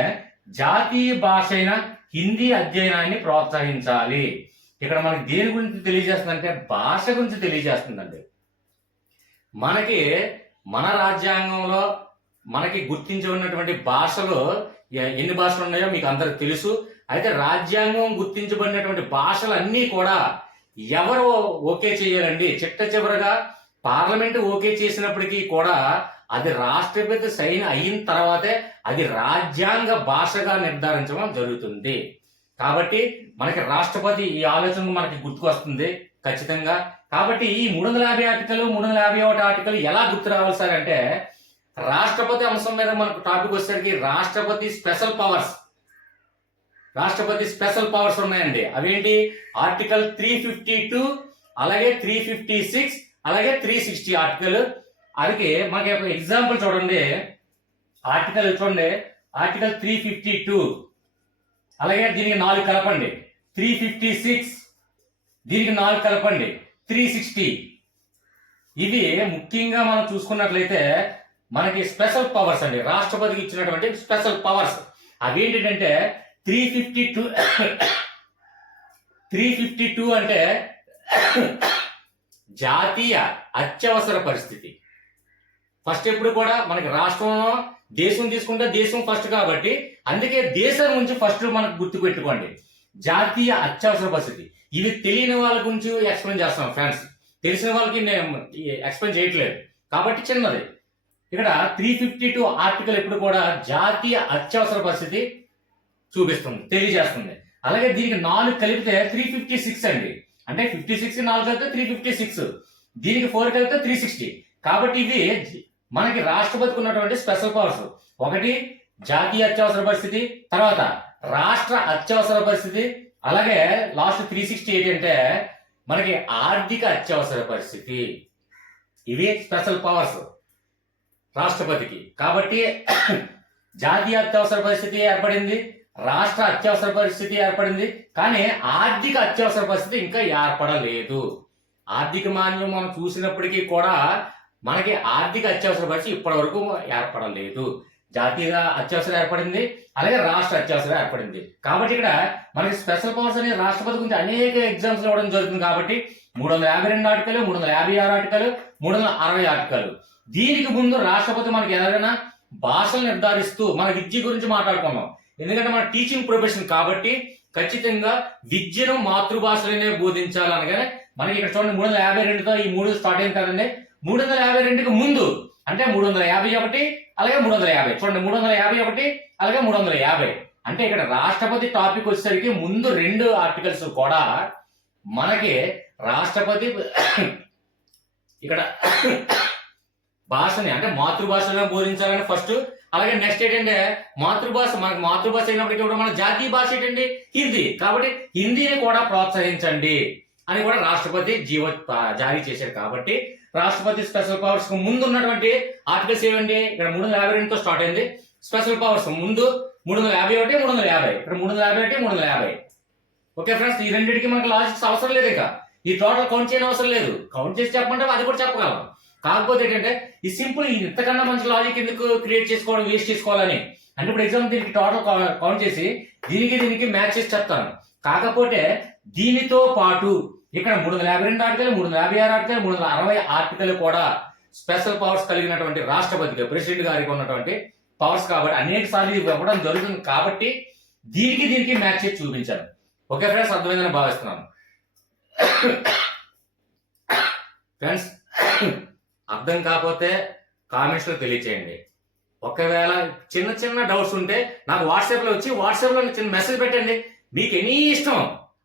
జాతీయ భాష అయిన హిందీ అధ్యయనాన్ని ప్రోత్సహించాలి. ఇక్కడ మనకి దేని గురించి తెలియజేస్తుందంటే భాష గురించి తెలియజేస్తుందండి. మనకి మన రాజ్యాంగంలో మనకి గుర్తించి ఉన్నటువంటి భాషలు ఎన్ని భాషలు ఉన్నాయో మీకు అందరికి తెలుసు. అయితే రాజ్యాంగం గుర్తించబడినటువంటి భాషలన్నీ కూడా ఎవరు ఓకే చేయాలండి, చివరగా పార్లమెంట్ ఓకే చేసినప్పటికీ కూడా అది రాష్ట్రపతి సైన్ అయిన తర్వాతే అది రాజ్యాంగ భాషగా నిర్ధారించడం జరుగుతుంది. కాబట్టి మనకి రాష్ట్రపతి ఈ ఆలోచన మనకి గుర్తుకొస్తుంది ఖచ్చితంగా. కాబట్టి ఈ 350 ఆర్టికల్ 351 ఆర్టికల్ ఎలా గుర్తు రావాలి సార్ అంటే, రాష్ట్రపతి అంశం మీద మనకు టాపిక్ వచ్చేసరికి రాష్ట్రపతి స్పెషల్ పవర్స్ ఉన్నాయండి. అవేంటి? ఆర్టికల్ 352, అలాగే 356, అలాగే 360 ఆర్టికల్. అది మనకి ఒక ఎగ్జాంపుల్ చూడండి. ఆర్టికల్ 352, అలాగే దీనికి 4 కలపండి. 356 దీనికి 4 కలపండి. 360 ఇవి ముఖ్యంగా మనం చూసుకున్నట్లయితే మనకి స్పెషల్ పవర్స్ అండి, రాష్ట్రపతికి ఇచ్చినటువంటి స్పెషల్ పవర్స్. అవి ఏంటంటే 352 అంటే జాతీయ అత్యవసర పరిస్థితి. ఫస్ట్ ఎప్పుడు కూడా మనకి రాష్ట్రంలో దేశం తీసుకుంటే దేశం ఫస్ట్ కాబట్టి అందుకే దేశం నుంచి ఫస్ట్ మనకు గుర్తు పెట్టుకోండి, జాతీయ అత్యవసర పరిస్థితి. ఇవి తెలియని వాళ్ళ గురించి ఎక్స్ప్లెయిన్ చేస్తాం ఫ్రెండ్స్, తెలిసిన వాళ్ళకి నేను ఎక్స్ప్లెయిన్ చేయట్లేదు కాబట్టి చిన్నది. ఇక్కడ 352 ఆర్టికల్ ఎప్పుడు కూడా జాతీయ అత్యవసర పరిస్థితి చూపిస్తుంది, తెలియజేస్తుంది. అలాగే దీనికి 4 కలిపితే 356 అండి. అంటే 56 4 కలిపితే 356, దీనికి 4 కలిపితే 360. కాబట్టి ఇవి మనకి రాష్ట్రపతికి ఉన్నటువంటి స్పెషల్ పవర్స్. ఒకటి జాతీయ అత్యవసర పరిస్థితి, తర్వాత రాష్ట్ర అత్యవసర పరిస్థితి, అలాగే లాస్ట్ 360 ఏంటంటే మనకి ఆర్థిక అత్యవసర పరిస్థితి. ఇవి స్పెషల్ పవర్స్ రాష్ట్రపతికి. కాబట్టి జాతీయ అత్యవసర పరిస్థితి ఏర్పడింది, రాష్ట్ర అత్యవసర పరిస్థితి ఏర్పడింది, కానీ ఆర్థిక అత్యవసర పరిస్థితి ఇంకా ఏర్పడలేదు. ఆర్థిక మాన్యం మనం చూసినప్పటికీ కూడా మనకి ఆర్థిక అత్యవసర పరిస్థితి ఇప్పటి వరకు ఏర్పడలేదు. జాతీయ అత్యవసరం ఏర్పడింది, అలాగే రాష్ట్ర అత్యవసరం ఏర్పడింది. కాబట్టి ఇక్కడ మనకి స్పెషల్ పవర్స్ అనేది రాష్ట్రపతి గురించి అనేక ఎగ్జామ్స్ ఇవ్వడం జరుగుతుంది. కాబట్టి 352 ఆర్టికల్, 356 ఆర్టికల్, 360 ఆర్టికల్. దీనికి ముందు రాష్ట్రపతి మనకి ఏదైనా భాషలు నిర్ధారిస్తూ మన విద్య గురించి మాట్లాడుకున్నాం. ఎందుకంటే మన టీచింగ్ ప్రొఫెషన్ కాబట్టి ఖచ్చితంగా విద్యను మాతృభాషలోనే బోధించాలి అనగానే మనకి ఇక్కడ చూడండి 352తో ఈ 3 స్టార్ట్ అయింది కదండి. 352కి ముందు అంటే 351, అలాగే 350. చూడండి 351, అలాగే 350. అంటే ఇక్కడ రాష్ట్రపతి టాపిక్ వచ్చేసరికి ముందు 2 ఆర్టికల్స్ కూడా మనకి రాష్ట్రపతి ఇక్కడ భాషని అంటే మాతృభాషలో బోధించాలని ఫస్ట్. అలాగే నెక్స్ట్ ఏంటంటే మాతృభాష, మనకు మాతృభాష అయినప్పటికీ కూడా మన జాతీయ భాష ఏంటండి హిందీ. కాబట్టి హిందీని కూడా ప్రోత్సహించండి అని కూడా రాష్ట్రపతి జారీ చేశారు. కాబట్టి రాష్ట్రపతి స్పెషల్ పవర్స్ కు ముందు ఉన్నటువంటి ఆర్టికల్స్ ఏమండి? ఇక్కడ 352తో స్టార్ట్ అయింది. స్పెషల్ పవర్స్ ముందు 351, 350. ఇక్కడ 351, 350. ఓకే ఫ్రెండ్స్, ఈ రెండింటికి మనకు లాజిక్స్ అవసరం లేదు. ఇంకా ఈ టోటల్ కౌంట్ చేయని అవసరం లేదు. కౌంట్ చేసి చెప్పమంటే అది కూడా చెప్పగలం. కాకపోతే ఏంటంటే ఈ సింపుల్ ఇంతకన్నా మంచి లాజిక్ ఎందుకు క్రియేట్ చేసుకోవడం, వేస్ట్ చేసుకోవాలని. అంటే ఇప్పుడు ఎగ్జామ్ దీనికి టోటల్ కౌంట్ చేసి దీనికి మ్యాచ్ చేసి చెప్తాను. కాకపోతే దీనితో పాటు ఇక్కడ 352 ఆర్టికల్, 356 ఆర్టికల్, 360 ఆర్టికల్ కూడా స్పెషల్ పవర్స్ కలిగినటువంటి రాష్ట్రపతికి, ప్రెసిడెంట్ గారికి ఉన్నటువంటి పవర్స్. కాబట్టి అనేక సార్లు ఇవ్వడం జరుగుతుంది. కాబట్టి దీనికి మ్యాచ్ చేసి చూపించాను. ఓకే ఫ్రెండ్స్, అర్థమైందని భావిస్తున్నాను. ఫ్రెండ్స్, అర్థం కాకపోతే కామెంట్స్ లో తెలియచేయండి. ఒకవేళ చిన్న డౌట్స్ ఉంటే నాకు వాట్సాప్ లో వచ్చి వాట్సాప్ లో చిన్న మెసేజ్ పెట్టండి. మీకు ఎనీ ఇష్టం,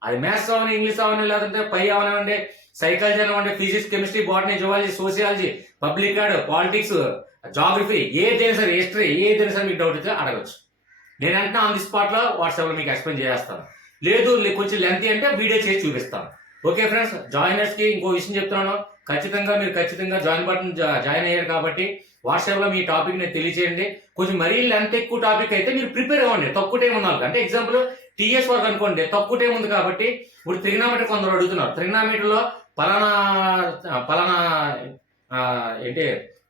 అది మ్యాథ్స్ అవని, ఇంగ్లీష్ అవని, లేదంటే పై అవనివ్వండి, సైకాలజీ అనివ్వండి, physics, chemistry, botany, zoology, sociology, public ad, politics, geography, ఏదైనా సరే, హిస్టరీ, ఏదైనా సరే మీకు డౌట్ అయితే అడగచ్చు. నేను అంటే ఆన్ ది స్పాట్ లో వాట్సాప్ లో మీకు ఎక్స్ప్లెయిన్ చేస్తాను. లేదు కొంచెం లెంత్ అంటే వీడియో చేసి చూపిస్తాను. ఓకే ఫ్రెండ్స్, జాయినర్స్ కి ఇంకో విషయం చెప్తున్నాను. ఖచ్చితంగా జాయిన్ బటన్ జాయిన్ అయ్యారు కాబట్టి వాట్సాప్ లో మీ టాపిక్ నేను తెలియచేయండి. కొంచెం మరీ లెంత్ ఎక్కువ టాపిక్ అయితే మీరు ప్రిపేర్ అవ్వండి. తక్కువ టైం ఉన్నారు అంటే ఎగ్జాంపుల్ టీఎస్ వర్క్ అనుకోండి, తక్కువ టైం ఉంది కాబట్టి ఇప్పుడు ట్రిగ్నామెట్రీ కొందరు అడుగుతున్నారు. ట్రిగ్నామెట్రీలో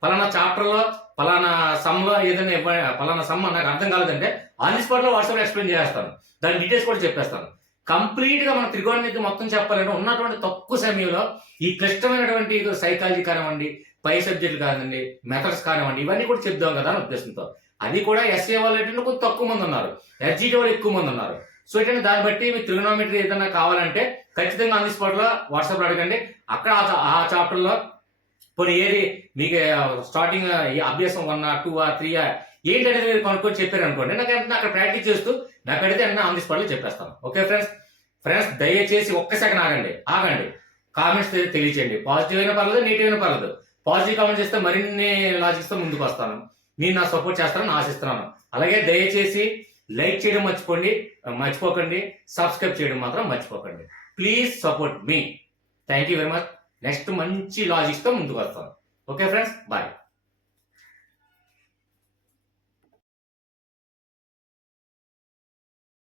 పలానా చాప్టర్ లో పలానా సమ్ లో ఏదైనా పలానా సమ్ నాకు అర్థం కాలేదంటే ఆన్ ది స్పాట్ లో వాట్సాప్ లో ఎక్స్ప్లెయిన్ చేస్తాను. దాని డీటెయిల్స్ కూడా చెప్పేస్తాను. కంప్లీట్ గా మన త్రికోణమితి మొత్తం చెప్పాలంటే ఉన్నటువంటి తక్కువ సమయంలో ఈ క్లిష్టమైనటువంటి సైకాలజీ కానివ్వండి, పై సబ్జెక్టులు కానివ్వండి, మెథడ్స్ కానివ్వండి, ఇవన్నీ కూడా చెప్దాం కదా అని ఉద్దేశంతో. అది కూడా ఎస్ఏ వాళ్ళు ఏంటంటే కొంచెం తక్కువ మంది ఉన్నారు, ఎస్జీటీ వాళ్ళు ఎక్కువ మంది ఉన్నారు. సో ఏంటంటే దాన్ని బట్టి మీ ట్రిగోనోమెట్రీ ఏదైనా కావాలంటే ఖచ్చితంగా ఆన్ ది స్పాట్ లో వాట్సాప్ లో అడగండి. అక్కడ ఆ చాప్టర్ లో పోనీ ఏది మీకు స్టార్టింగ్ అభ్యాసం 1 2 3 ఏంటనేది మీరు కనుక్కొని చెప్పారు అనుకోండి, నాకు అక్కడ ప్రాక్టీస్ చేస్తూ నాకు అడిగితే అన్న ఆన్ ది స్పాట్లో చెప్పేస్తాను. ఓకే ఫ్రెండ్స్ దయచేసి ఒక్క సెకండ్ ఆగండి. కామెంట్స్ తెలియచేయండి. పాజిటివ్ అయినా పర్లేదు, నెగిటివ్ అయినా పర్లేదు. పాజిటివ్ కామెంట్స్ చేస్తే మరిన్ని లాజిక్స్తో ముందుకు వస్తాను. నేను నా సపోర్ట్ చేస్తానని ఆశిస్తున్నాను. అలాగే దయచేసి లైక్ చేయడం మర్చిపోకండి. సబ్స్క్రైబ్ చేయడం మాత్రం మర్చిపోకండి. Please support me. Thank you very much. Next మంచి లాజిక్స్తో ముందుకు వస్తాను. Okay friends, bye.